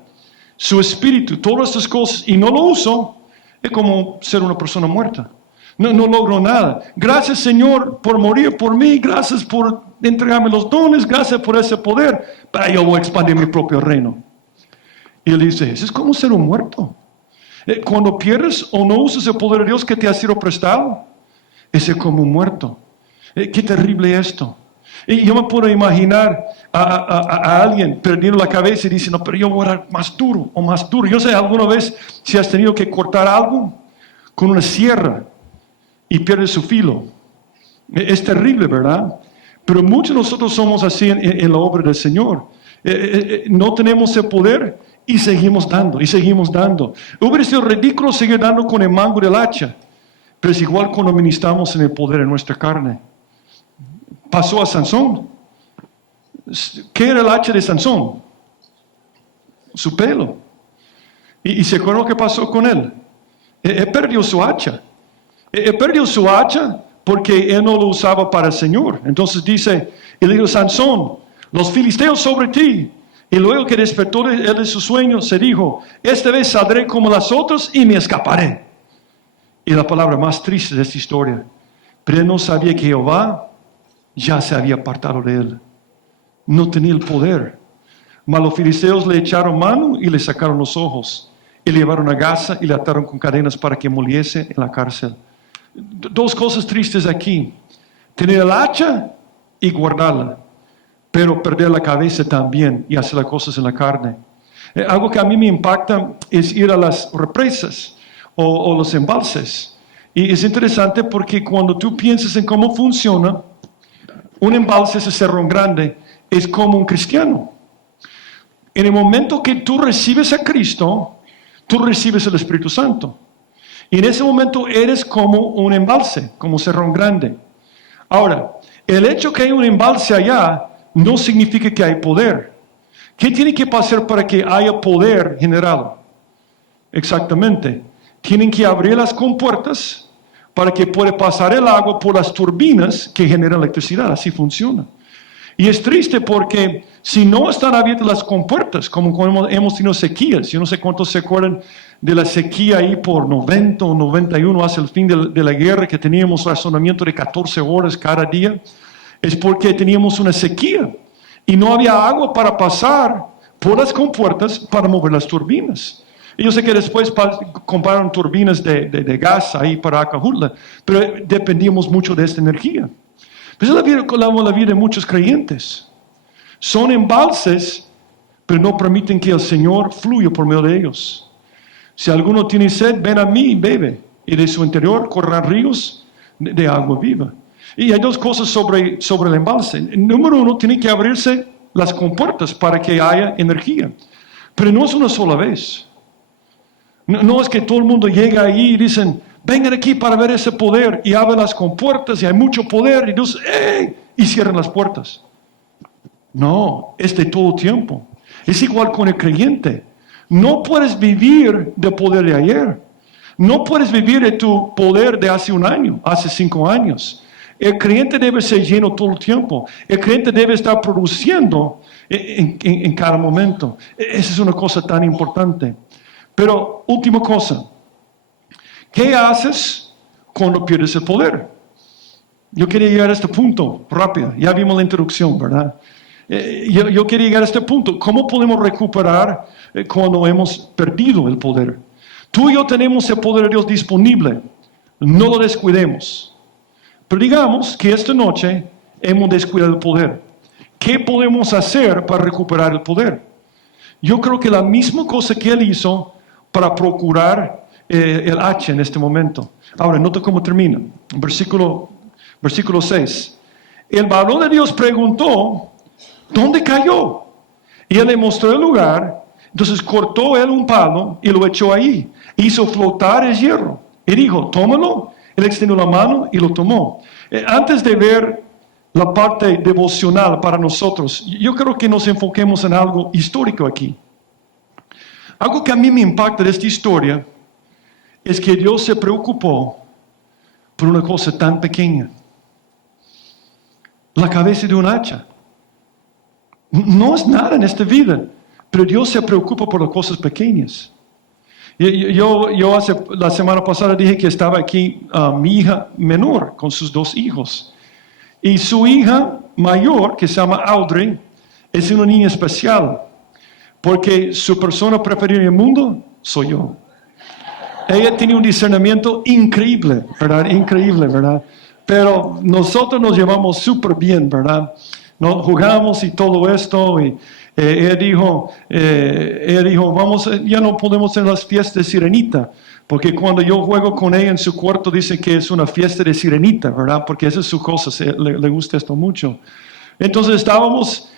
su espíritu, todas estas cosas, y no lo uso, es como ser una persona muerta. No logro nada. Gracias, Señor, por morir por mí. Gracias por entregarme los dones. Gracias por ese poder. Pero yo voy a expandir mi propio reino. Y él dice, eso es como ser un muerto. Cuando pierdes o no usas el poder de Dios que te ha sido prestado, es como un muerto. Qué terrible esto. Y yo me puedo imaginar a alguien perdiendo la cabeza y diciendo, pero yo voy a dar más duro o más duro. Yo sé, alguna vez si has tenido que cortar algo con una sierra y pierdes su filo. Es terrible, ¿verdad? Pero muchos de nosotros somos así en la obra del Señor. No tenemos el poder y seguimos dando, y seguimos dando. Hubiera sido ridículo seguir dando con el mango del hacha, pero es igual cuando ministramos en el poder de nuestra carne. Pasó a Sansón. ¿Qué era el hacha de Sansón? Su pelo. ¿Y se acuerdan lo que pasó con él? Él perdió su hacha. Él perdió su hacha porque él no lo usaba para el Señor. Entonces dice, y le dijo, Sansón, los filisteos sobre ti. Y luego que despertó él de su sueño, se dijo, esta vez saldré como las otras y me escaparé. Y la palabra más triste de esta historia, pero él no sabía que Jehová ya se había apartado de él. No tenía el poder. Mas los filisteos le echaron mano y le sacaron los ojos. Y le llevaron a Gaza y le ataron con cadenas para que muriese en la cárcel. Dos cosas tristes aquí. Tener el hacha y guardarla. Pero perder la cabeza también y hacer las cosas en la carne. Algo que a mí me impacta es ir a las represas o los embalses. Y es interesante porque cuando tú piensas en cómo funciona, un embalse, ese cerrón grande, es como un cristiano. En el momento que tú recibes a Cristo, tú recibes el Espíritu Santo. Y en ese momento eres como un embalse, como un cerrón grande. Ahora, el hecho que hay un embalse allá no significa que hay poder. ¿Qué tiene que pasar para que haya poder generado? Exactamente. Tienen que abrir las compuertas para que pueda pasar el agua por las turbinas que generan electricidad. Así funciona. Y es triste porque si no están abiertas las compuertas, como cuando hemos tenido sequías, yo no sé cuántos se acuerdan de la sequía ahí por 90 o 91 hacia el fin de la guerra, que teníamos razonamiento de 14 horas cada día, es porque teníamos una sequía y no había agua para pasar por las compuertas para mover las turbinas. Y yo sé que después compraron turbinas de gas ahí para Acajutla, pero dependíamos mucho de esta energía. Pues es la vida de muchos creyentes. Son embalses, pero no permiten que el Señor fluya por medio de ellos. Si alguno tiene sed, ven a mí y bebe. Y de su interior correrán ríos de agua viva. Y hay dos cosas sobre el embalse. Número uno, tienen que abrirse las compuertas para que haya energía. Pero no es una sola vez. No es que todo el mundo llega ahí y dicen, vengan aquí para ver ese poder, y abren las compuertas y hay mucho poder y Dios, ¡ey! Y cierran las puertas. No, es de todo tiempo. Es igual con el creyente. No puedes vivir del poder de ayer. No puedes vivir de tu poder de hace un año, hace 5 años. El creyente debe ser lleno todo el tiempo. El creyente debe estar produciendo en cada momento. Esa es una cosa tan importante. Pero, última cosa. ¿Qué haces cuando pierdes el poder? Yo quería llegar a este punto rápido. Ya vimos la introducción, ¿verdad? Yo quería llegar a este punto. ¿Cómo podemos recuperar cuando hemos perdido el poder? Tú y yo tenemos el poder de Dios disponible. No lo descuidemos. Pero digamos que esta noche hemos descuidado el poder. ¿Qué podemos hacer para recuperar el poder? Yo creo que la misma cosa que Él hizo para procurar el hacha en este momento. Ahora, nota cómo termina. Versículo 6. El varón de Dios preguntó, ¿dónde cayó? Y él le mostró el lugar. Entonces cortó él un palo y lo echó ahí. Hizo flotar el hierro. Y dijo, tómalo. Él extendió la mano y lo tomó. Antes de ver la parte devocional para nosotros, yo creo que nos enfoquemos en algo histórico aquí. Algo que a mí me impacta de esta historia es que Dios se preocupó por una cosa tan pequeña. La cabeza de un hacha. No es nada en esta vida, pero Dios se preocupa por las cosas pequeñas. Yo la semana pasada dije que estaba aquí mi hija menor con sus 2 hijos. Y su hija mayor, que se llama Audrey, es una niña especial. Porque su persona preferida en el mundo soy yo. Ella tiene un discernimiento increíble, ¿verdad? Increíble, ¿verdad? Pero nosotros nos llevamos súper bien, ¿verdad? Nos jugamos y todo esto. Y ella dijo, vamos, ya no podemos hacer las fiestas de sirenita. Porque cuando yo juego con ella en su cuarto, dice que es una fiesta de sirenita, ¿verdad? Porque esa es su cosa, le gusta esto mucho. Entonces estábamos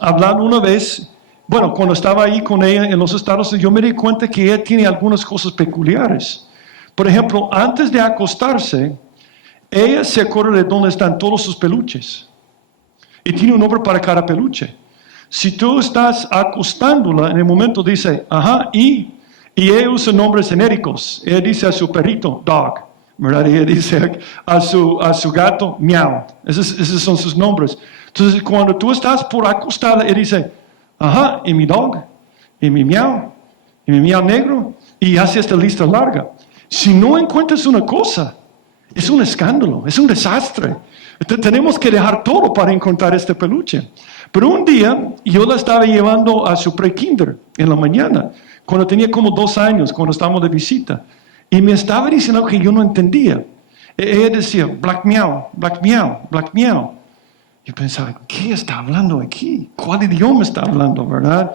hablando una vez. Bueno, cuando estaba ahí con ella en los Estados Unidos, yo me di cuenta que ella tiene algunas cosas peculiares. Por ejemplo, antes de acostarse, ella se acuerda de dónde están todos sus peluches. Y tiene un nombre para cada peluche. Si tú estás acostándola, en el momento dice, ajá, y ella usa nombres genéricos. Ella dice a su perrito, dog, ¿verdad? Y ella dice a su gato, meow. Esos son sus nombres. Entonces, cuando tú estás por acostada, ella dice, ajá, y mi dog, y mi miau negro, y hace esta lista larga. Si no encuentras una cosa, es un escándalo, es un desastre. Tenemos que dejar todo para encontrar este peluche. Pero un día, yo la estaba llevando a su pre-kinder en la mañana, cuando tenía como 2 años, cuando estábamos de visita. Y me estaba diciendo algo que yo no entendía. Ella decía, black meow, black meow, black meow. Yo pensaba, ¿qué está hablando aquí? ¿Cuál idioma está hablando, verdad?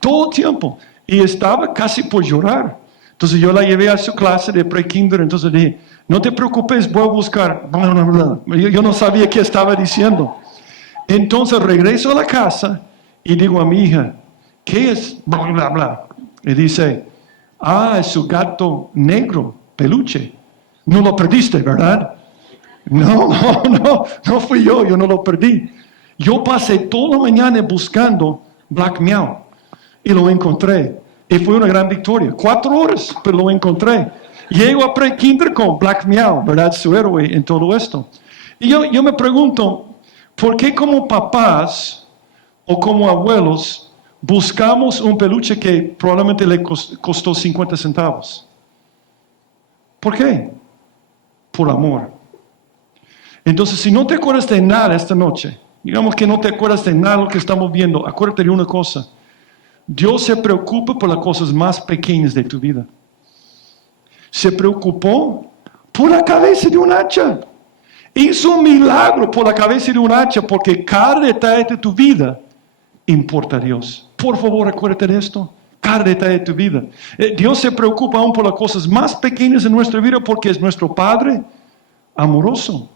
Todo el tiempo. Y estaba casi por llorar. Entonces yo la llevé a su clase de pre-kinder. Entonces dije, no te preocupes, voy a buscar. Bla, bla, bla. Yo no sabía qué estaba diciendo. Entonces regreso a la casa y digo a mi hija, ¿qué es? Bla, bla, bla. Y dice, es su gato negro, peluche. No lo perdiste, ¿verdad? No fui yo no lo perdí. Yo pasé toda la mañana buscando Black Meow y lo encontré. Y fue una gran victoria. 4 horas, pero lo encontré. Llego a pre-kinder con Black Meow, ¿verdad? Su héroe en todo esto. Y yo me pregunto, ¿por qué como papás o como abuelos buscamos un peluche que probablemente le costó 50 centavos? ¿Por qué? Por amor. Entonces, si no te acuerdas de nada esta noche, digamos que no te acuerdas de nada de lo que estamos viendo, acuérdate de una cosa. Dios se preocupa por las cosas más pequeñas de tu vida. Se preocupó por la cabeza de un hacha. Hizo un milagro por la cabeza de un hacha porque cada detalle de tu vida importa a Dios. Por favor, acuérdate de esto. Cada detalle de tu vida. Dios se preocupa aún por las cosas más pequeñas de nuestra vida porque es nuestro Padre amoroso.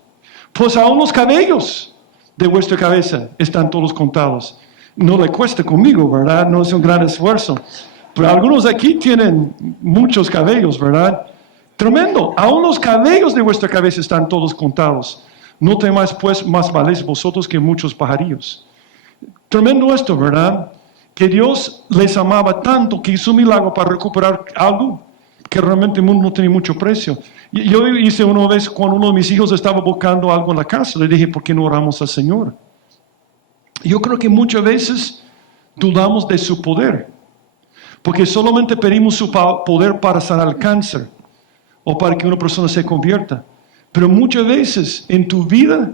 Pues aún los cabellos de vuestra cabeza están todos contados. No le cuesta conmigo, ¿verdad? No es un gran esfuerzo. Pero algunos aquí tienen muchos cabellos, ¿verdad? Tremendo. Aún los cabellos de vuestra cabeza están todos contados. No temáis pues, más valéis vosotros que muchos pajarillos. Tremendo esto, ¿verdad? Que Dios les amaba tanto que hizo un milagro para recuperar algo que realmente el mundo no tenía mucho precio. Yo hice una vez cuando uno de mis hijos estaba buscando algo en la casa, le dije, ¿por qué no oramos al Señor? Yo creo que muchas veces dudamos de su poder, porque solamente pedimos su poder para sanar el cáncer o para que una persona se convierta. Pero muchas veces en tu vida,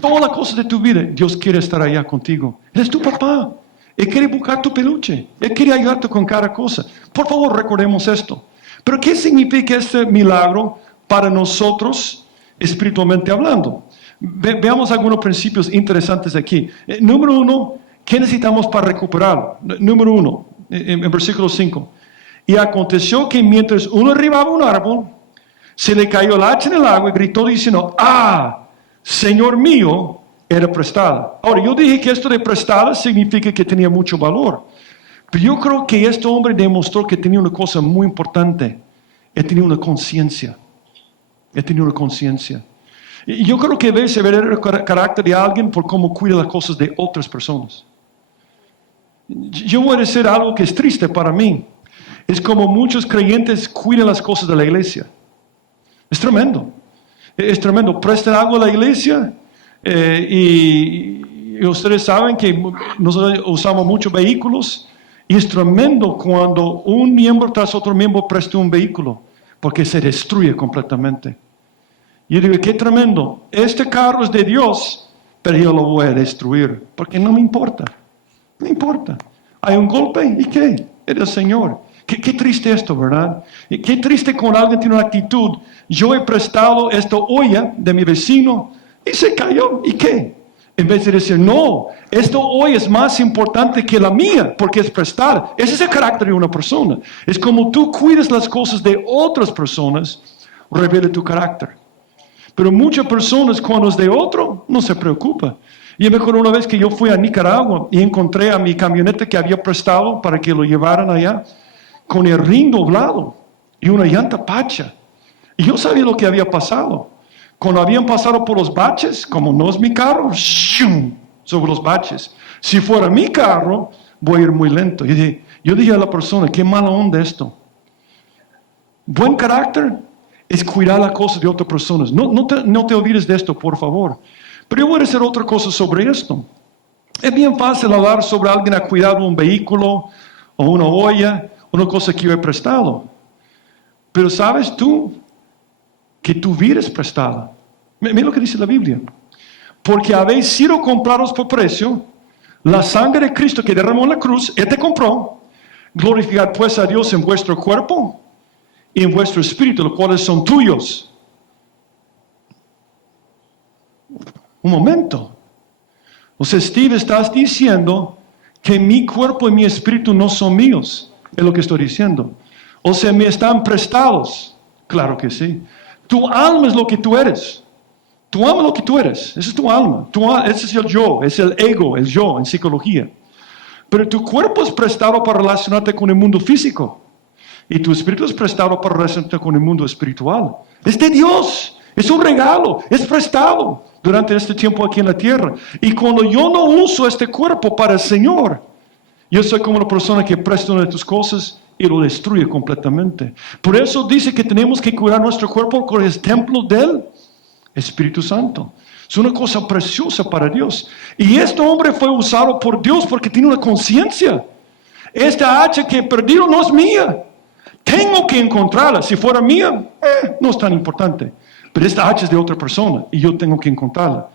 todas las cosas de tu vida, Dios quiere estar allá contigo. Él es tu papá. Él quiere buscar tu peluche. Él quiere ayudarte con cada cosa. Por favor, recordemos esto. Pero ¿qué significa este milagro para nosotros espiritualmente hablando? Veamos algunos principios interesantes aquí. Número 1, ¿qué necesitamos para recuperarlo? Número 1, en versículo 5. Y aconteció que mientras uno arribaba un árbol, se le cayó el hacha en el agua y gritó diciendo, Señor mío, era prestada. Ahora, yo dije que esto de prestada significa que tenía mucho valor. Pero yo creo que este hombre demostró que tenía una cosa muy importante. Él tenía una conciencia. Él tenía una conciencia. Y yo creo que se ve el carácter de alguien por cómo cuida las cosas de otras personas. Yo voy a decir algo que es triste para mí. Es como muchos creyentes cuidan las cosas de la iglesia. Es tremendo. Es tremendo. Prestan algo a la iglesia y ustedes saben que nosotros usamos muchos vehículos y es tremendo cuando un miembro tras otro miembro presta un vehículo porque se destruye completamente. Yo digo, qué tremendo. Este carro es de Dios, pero yo lo voy a destruir porque no me importa. No importa. Hay un golpe y ¿qué? Es del Señor. Qué triste esto, ¿verdad? Qué triste cuando alguien tiene una actitud. Yo he prestado esta olla de mi vecino y se cayó. ¿Y qué? En vez de decir, no, esta olla es más importante que la mía porque es prestada. Ese es el carácter de una persona. Es como tú cuidas las cosas de otras personas, revela tu carácter. Pero muchas personas cuando es de otro, no se preocupa. Yo me acuerdo una vez que yo fui a Nicaragua y encontré a mi camioneta que había prestado para que lo llevaran allá, con el rin doblado y una llanta pacha. Y yo sabía lo que había pasado. Cuando habían pasado por los baches, como no es mi carro, ¡shum!, sobre los baches. Si fuera mi carro, voy a ir muy lento. Yo dije a la persona, qué mala onda esto. Buen carácter es cuidar las cosas de otras personas. No te olvides de esto, por favor. Pero yo voy a decir otra cosa sobre esto. Es bien fácil hablar sobre alguien ha cuidado un vehículo o una olla, una cosa que yo he prestado. Pero ¿sabes tú que tu vida es prestada? Mira lo que dice la Biblia. Porque habéis sido comprados por precio, la sangre de Cristo que derramó en la cruz, Él te compró. Glorificad pues a Dios en vuestro cuerpo y en vuestro espíritu, los cuales son tuyos. Un momento. O sea, Steve, estás diciendo que mi cuerpo y mi espíritu no son míos. Es lo que estoy diciendo. O sea, me están prestados. Claro que sí. Tu alma es lo que tú eres. Tu alma es lo que tú eres. Esa es tu alma. Ese es el yo. Es el ego, el yo en psicología. Pero tu cuerpo es prestado para relacionarte con el mundo físico. Y tu espíritu es prestado para relacionarte con el mundo espiritual. Es de Dios. Es un regalo. Es prestado durante este tiempo aquí en la tierra. Y cuando yo no uso este cuerpo para el Señor, yo soy como la persona que presta una de tus cosas y lo destruye completamente. Por eso dice que tenemos que cuidar nuestro cuerpo porque es templo del Espíritu Santo. Es una cosa preciosa para Dios. Y este hombre fue usado por Dios porque tiene una conciencia. Esta hacha que he perdido no es mía. Tengo que encontrarla. Si fuera mía, no es tan importante. Pero esta hacha es de otra persona y yo tengo que encontrarla.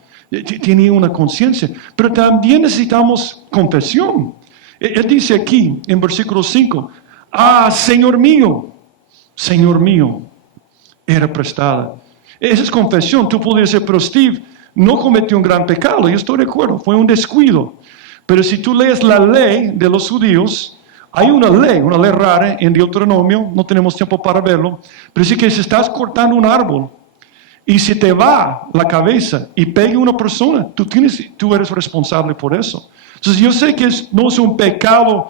Tiene una conciencia. Pero también necesitamos confesión. Él dice aquí en versículo 5, Señor mío, era prestada. Esa es confesión. Tú podrías decir, pero Steve, no cometió un gran pecado. Yo estoy de acuerdo, fue un descuido. Pero si tú lees la ley de los judíos, hay una ley rara en Deuteronomio, no tenemos tiempo para verlo, pero dice que si estás cortando un árbol y si te va la cabeza y pega a una persona, tú eres responsable por eso. Entonces yo sé que no es un pecado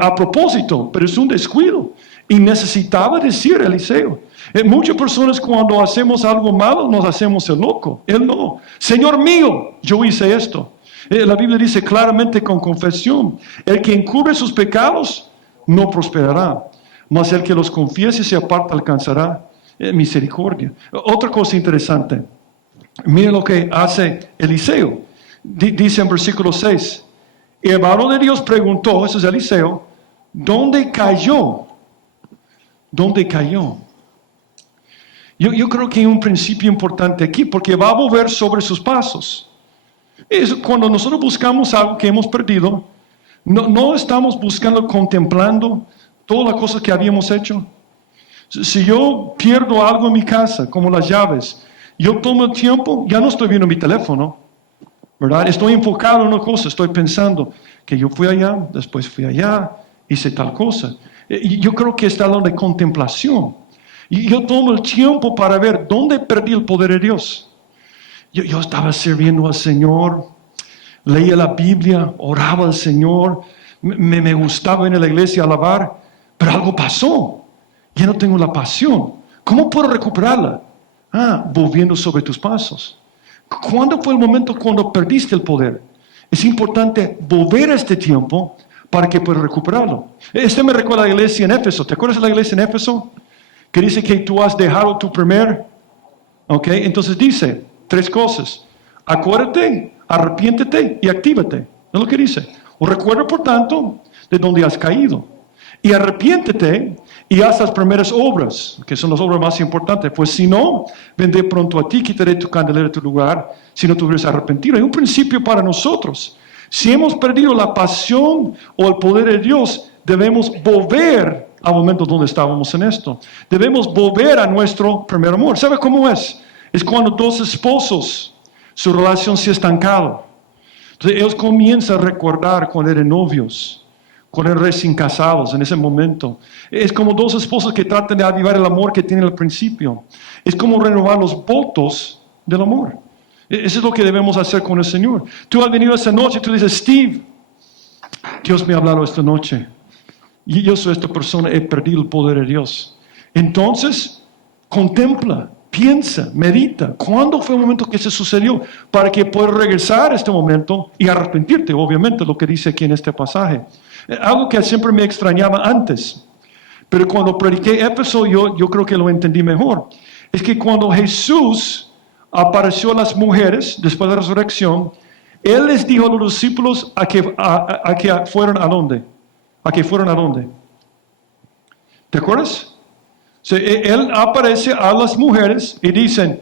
a propósito, pero es un descuido. Y necesitaba decir Eliseo. Muchas personas cuando hacemos algo malo nos hacemos el loco. Él no. Señor mío, yo hice esto. La Biblia dice claramente con confesión, el que encubre sus pecados no prosperará, mas el que los confiese y se aparta alcanzará misericordia. Otra cosa interesante, mire lo que hace Eliseo. Dice en versículo 6, el varón de Dios preguntó, eso es Eliseo, ¿dónde cayó? ¿Dónde cayó? Yo creo que hay un principio importante aquí, porque va a volver sobre sus pasos. Cuando nosotros buscamos algo que hemos perdido, no estamos buscando, contemplando todas las cosas que habíamos hecho. Si yo pierdo algo en mi casa, como las llaves, yo tomo el tiempo, ya no estoy viendo mi teléfono, ¿verdad? Estoy enfocado en una cosa, estoy pensando que yo fui allá, después fui allá, hice tal cosa. Yo creo que está hablando de contemplación. Y yo tomo el tiempo para ver dónde perdí el poder de Dios. Yo estaba sirviendo al Señor, leía la Biblia, oraba al Señor, me gustaba ir a la iglesia a alabar, pero algo pasó. Ya no tengo la pasión. ¿Cómo puedo recuperarla? Volviendo sobre tus pasos. ¿Cuándo fue el momento cuando perdiste el poder? Es importante volver a este tiempo para que puedas recuperarlo. Me recuerda a la iglesia en Éfeso. ¿Te acuerdas de la iglesia en Éfeso? Que dice que tú has dejado tu primer. Ok, entonces dice 3 cosas. Acuérdate, arrepiéntete y actívate. Es lo que dice. O recuerda, por tanto, de donde has caído. Y arrepiéntete y haz las primeras obras, que son las obras más importantes. Pues si no, vendré pronto a ti, quitaré tu candelera de tu lugar, si no te hubieras arrepentido. Hay un principio para nosotros. Si hemos perdido la pasión o el poder de Dios, debemos volver al momento donde estábamos en esto. Debemos volver a nuestro primer amor. ¿Sabe cómo es? Es cuando dos esposos, su relación se ha estancado. Entonces ellos comienzan a recordar cuando eran novios, cuando eran recién casados en ese momento. Es como dos esposos que tratan de avivar el amor que tienen al principio. Es como renovar los votos del amor. Eso es lo que debemos hacer con el Señor. Tú has venido esta noche y tú dices, Steve, Dios me ha hablado esta noche. Y yo soy esta persona, he perdido el poder de Dios. Entonces, contempla, piensa, medita. ¿Cuándo fue el momento que se sucedió? Para que puedas regresar a este momento y arrepentirte, obviamente, lo que dice aquí en este pasaje. Algo que siempre me extrañaba antes. Pero cuando prediqué Éfeso, yo creo que lo entendí mejor. Es que cuando Jesús apareció a las mujeres después de la resurrección, Él les dijo a los discípulos a que fueron a dónde. ¿A que fueron a dónde? ¿Te acuerdas? O sea, Él aparece a las mujeres y dicen,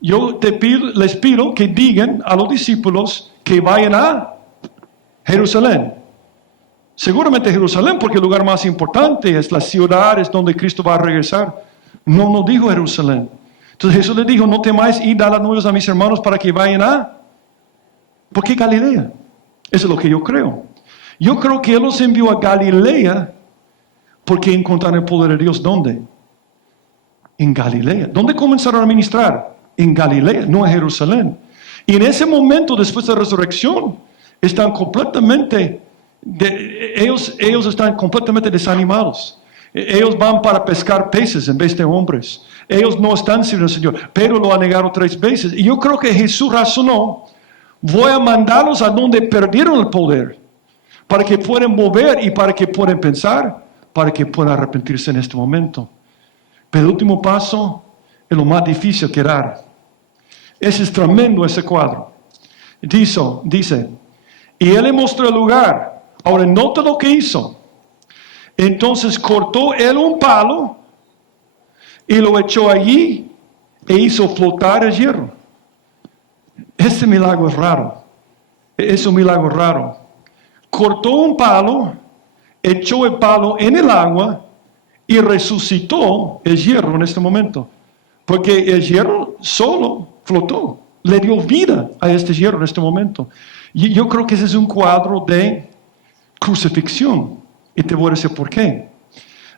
yo les pido que digan a los discípulos que vayan a Jerusalén. Seguramente Jerusalén, porque el lugar más importante es la ciudad, es donde Cristo va a regresar. No dijo Jerusalén. Entonces Jesús les dijo, no temáis ir a dar las nuevas a mis hermanos para que vayan a... ¿Por qué Galilea? Eso es lo que yo creo. Yo creo que Él los envió a Galilea porque encontraron el poder de Dios. ¿Dónde? En Galilea. ¿Dónde comenzaron a ministrar? En Galilea, no en Jerusalén. Y en ese momento, después de la resurrección, están completamente, ellos están completamente desanimados. Ellos van para pescar peces en vez de hombres. Ellos no están sirviendo al Señor. Pedro lo ha negado 3 veces. Y yo creo que Jesús razonó, voy a mandarlos a donde perdieron el poder, para que puedan mover y para que puedan pensar, para que puedan arrepentirse en este momento. Pero el último paso es lo más difícil que dar. Ese es tremendo, ese cuadro. Dice, y Él le mostró el lugar. Ahora nota lo que hizo. Entonces cortó Él un palo y lo echó allí e hizo flotar el hierro. Este milagro es raro. Es un milagro raro. Cortó un palo, echó el palo en el agua y resucitó el hierro en este momento. Porque el hierro solo flotó. Le dio vida a este hierro en este momento. Y yo creo que ese es un cuadro de crucifixión. Y te voy a decir por qué.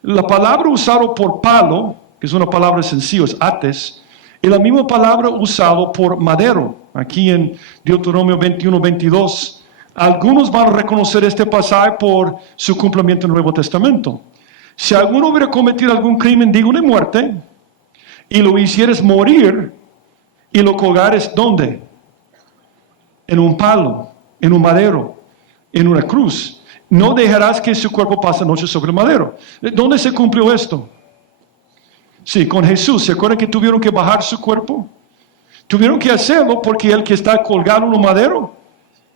La palabra usada por palo, que es una palabra sencilla, es ates, es la misma palabra usada por madero. Aquí en Deuteronomio 21-22. Algunos van a reconocer este pasaje por su cumplimiento en el Nuevo Testamento. Si alguno hubiera cometido algún crimen digno de muerte y lo hicieres morir y lo colgares ¿dónde? En un palo, en un madero, en una cruz. No dejarás que su cuerpo pase noche sobre el madero. ¿Dónde se cumplió esto? Sí, con Jesús. ¿Se acuerdan que tuvieron que bajar su cuerpo? Tuvieron que hacerlo porque el que está colgado en un madero,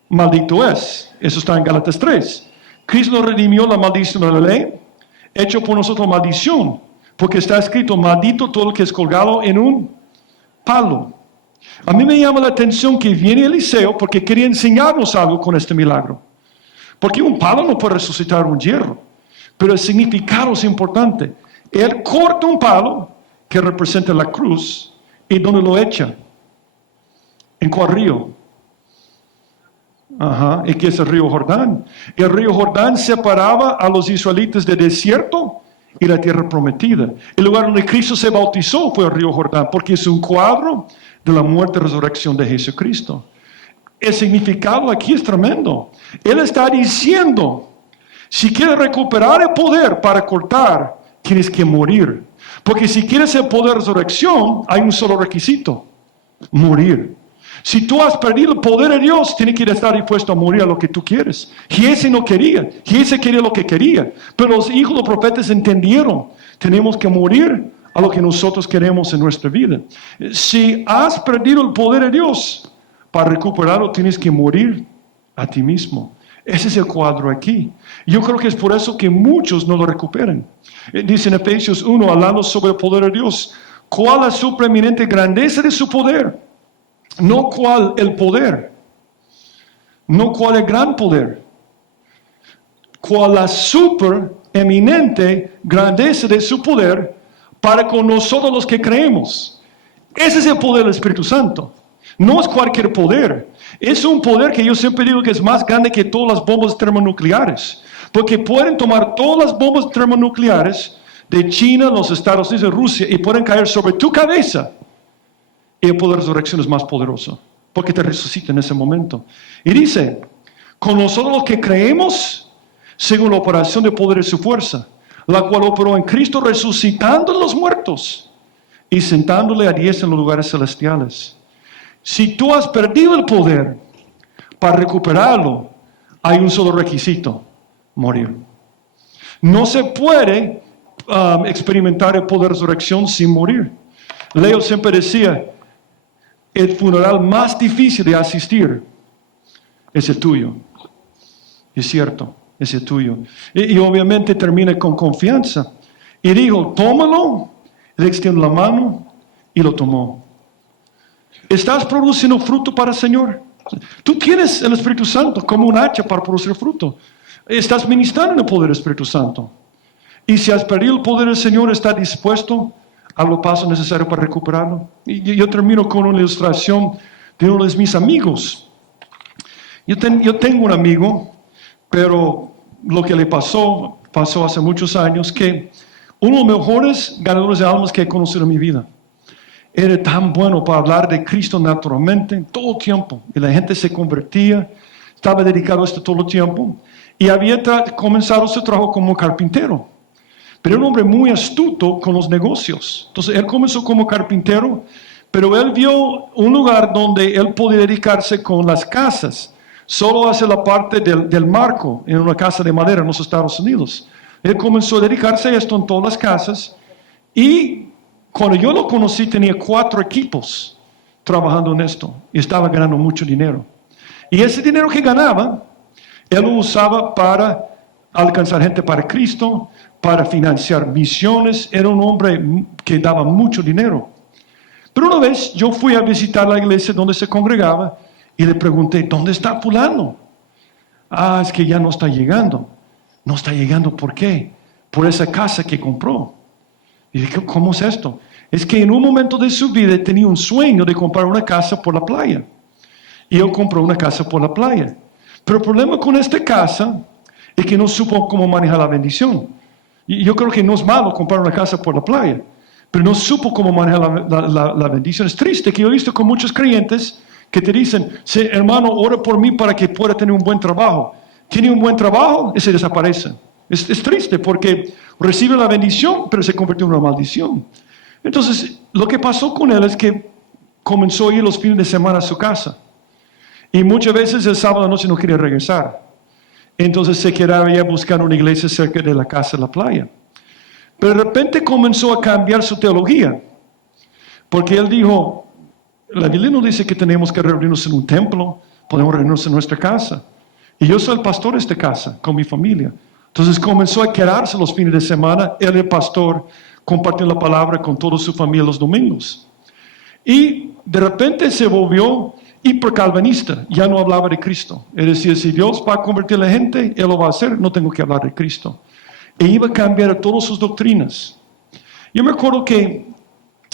maldito es. Eso está en Gálatas 3. Cristo redimió la maldición de la ley, hecho por nosotros maldición, porque está escrito, maldito todo el que es colgado en un palo. A mí me llama la atención que viene Eliseo porque quería enseñarnos algo con este milagro. Porque un palo no puede resucitar un hierro, pero el significado es importante. Él corta un palo que representa la cruz y donde lo echa. ¿En cuál río? ¿Y qué es el río Jordán? El río Jordán separaba a los israelitas del desierto y la tierra prometida. El lugar donde Cristo se bautizó fue el río Jordán, porque es un cuadro de la muerte y resurrección de Jesucristo. El significado aquí es tremendo. Él está diciendo, si quieres recuperar el poder para cortar, tienes que morir. Porque si quieres el poder de resurrección, hay un solo requisito, morir. Si tú has perdido el poder de Dios, tienes que estar dispuesto a morir a lo que tú quieres. Giese no quería, Giese quería lo que quería. Pero los hijos de los profetas entendieron, tenemos que morir a lo que nosotros queremos en nuestra vida. Si has perdido el poder de Dios, para recuperarlo tienes que morir a ti mismo. Ese es el cuadro aquí. Yo creo que es por eso que muchos no lo recuperan. Dice en Efesios 1, hablando sobre el poder de Dios, ¿cuál es su preeminente grandeza de su poder? No cuál el poder, no cuál el gran poder, cuál la super eminente grandeza de su poder para con nosotros los que creemos. Ese es el poder del Espíritu Santo. No es cualquier poder. Es un poder que yo siempre digo que es más grande que todas las bombas termonucleares. Porque pueden tomar todas las bombas termonucleares de China, los Estados Unidos y Rusia y pueden caer sobre tu cabeza. Y el poder de resurrección es más poderoso. Porque te resucita en ese momento. Y dice, con nosotros los que creemos, según la operación de poder de su fuerza, la cual operó en Cristo resucitando a los muertos y sentándole a diestra en los lugares celestiales. Si tú has perdido el poder, para recuperarlo, hay un solo requisito: morir. No se puede experimentar el poder de resurrección sin morir. Leo siempre decía, el funeral más difícil de asistir es el tuyo. Es cierto, es el tuyo. Y obviamente termina con confianza. Y dijo, tómalo. Le extendió la mano y lo tomó. ¿Estás produciendo fruto para el Señor? Tú tienes el Espíritu Santo como un hacha para producir fruto. Estás ministrando en el poder del Espíritu Santo. Y si has perdido el poder del Señor, ¿estás dispuesto a los pasos necesarios para recuperarlo? Y yo termino con una ilustración de uno de mis amigos. Yo tengo un amigo, pero lo que le pasó hace muchos años, que uno de los mejores ganadores de almas que he conocido en mi vida. Era tan bueno para hablar de Cristo naturalmente, todo el tiempo. Y la gente se convertía, estaba dedicado a esto todo el tiempo. Y había comenzado su trabajo como carpintero. Pero era un hombre muy astuto con los negocios. Entonces él comenzó como carpintero, pero él vio un lugar donde él podía dedicarse con las casas. Solo hace la parte del marco en una casa de madera en los Estados Unidos. Él comenzó a dedicarse a esto en todas las casas. Y cuando yo lo conocí tenía 4 equipos trabajando en esto. Y estaba ganando mucho dinero. Y ese dinero que ganaba, él lo usaba para alcanzar gente para Cristo, para financiar misiones. Era un hombre que daba mucho dinero. Pero una vez yo fui a visitar la iglesia donde se congregaba y le pregunté, ¿dónde está fulano? Ah, es que ya no está llegando. No está llegando, ¿por qué? Por esa casa que compró. Y dije, ¿cómo es esto? Es que en un momento de su vida tenía un sueño de comprar una casa por la playa. Y él compró una casa por la playa. Pero el problema con esta casa es que no supo cómo manejar la bendición. Y yo creo que no es malo comprar una casa por la playa, pero no supo cómo manejar la bendición. Es triste que yo he visto con muchos creyentes que te dicen, sí, hermano, ora por mí para que pueda tener un buen trabajo. Tiene un buen trabajo y se desaparece. Es triste porque recibe la bendición, pero se convirtió en una maldición. Entonces, lo que pasó con él es que comenzó a ir los fines de semana a su casa. Y muchas veces el sábado noche no quería regresar. Entonces se quedaba ya buscando una iglesia cerca de la casa de la playa. Pero de repente comenzó a cambiar su teología. Porque él dijo, la Biblia no dice que tenemos que reunirnos en un templo, podemos reunirnos en nuestra casa. Y yo soy el pastor de esta casa, con mi familia. Entonces comenzó a quedarse los fines de semana, él el pastor, compartiendo la palabra con toda su familia los domingos. Y de repente se volvió hipercalvinista, ya no hablaba de Cristo. Es decir, si Dios va a convertir a la gente, Él lo va a hacer, no tengo que hablar de Cristo. E iba a cambiar todas sus doctrinas. Yo me acuerdo que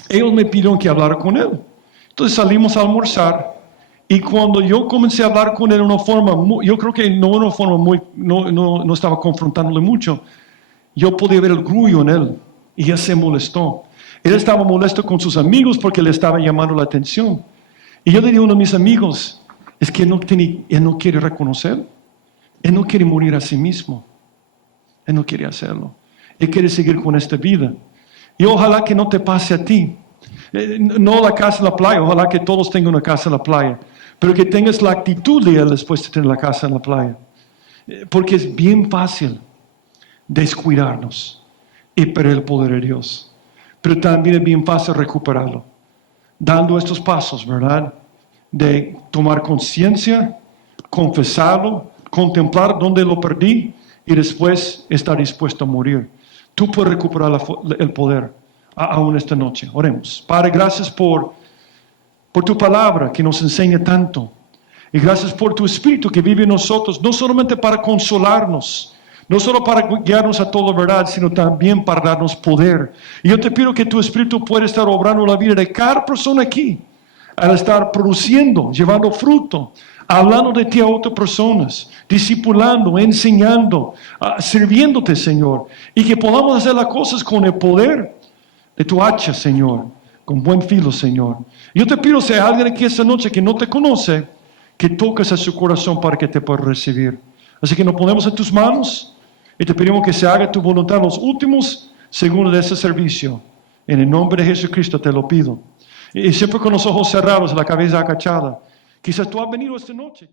ellos me pidieron que hablara con él. Entonces salimos a almorzar y cuando yo comencé a hablar con él de una forma, yo creo que no una forma muy, no estaba confrontándole mucho. Yo podía ver el orgullo en él y él se molestó. Él estaba molesto con sus amigos porque le estaba llamando la atención. Y yo le dije a uno de mis amigos, es que él no quiere reconocer, él no quiere morir a sí mismo, él no quiere hacerlo, él quiere seguir con esta vida. Y ojalá que no te pase a ti, no la casa en la playa, ojalá que todos tengan una casa en la playa, pero que tengas la actitud de él después de tener la casa en la playa. Porque es bien fácil descuidarnos y perder el poder de Dios, pero también es bien fácil recuperarlo. Dando estos pasos, ¿verdad? De tomar conciencia, confesarlo, contemplar dónde lo perdí y después estar dispuesto a morir. Tú puedes recuperar el poder aún esta noche. Oremos. Padre, gracias por tu palabra que nos enseña tanto. Y gracias por tu Espíritu que vive en nosotros, no solamente para consolarnos, No solo para guiarnos a toda verdad, sino también para darnos poder. Y yo te pido que tu Espíritu pueda estar obrando en la vida de cada persona aquí, al estar produciendo, llevando fruto, hablando de ti a otras personas, discipulando, enseñando, sirviéndote, Señor. Y que podamos hacer las cosas con el poder de tu hacha, Señor, con buen filo, Señor. Yo te pido, si hay alguien aquí esta noche que no te conoce, que toques a su corazón para que te pueda recibir. Así que nos ponemos en tus manos y te pedimos que se haga tu voluntad en los últimos segundos de ese servicio. En el nombre de Jesucristo te lo pido. Y siempre con los ojos cerrados, la cabeza agachada. Quizás tú has venido esta noche.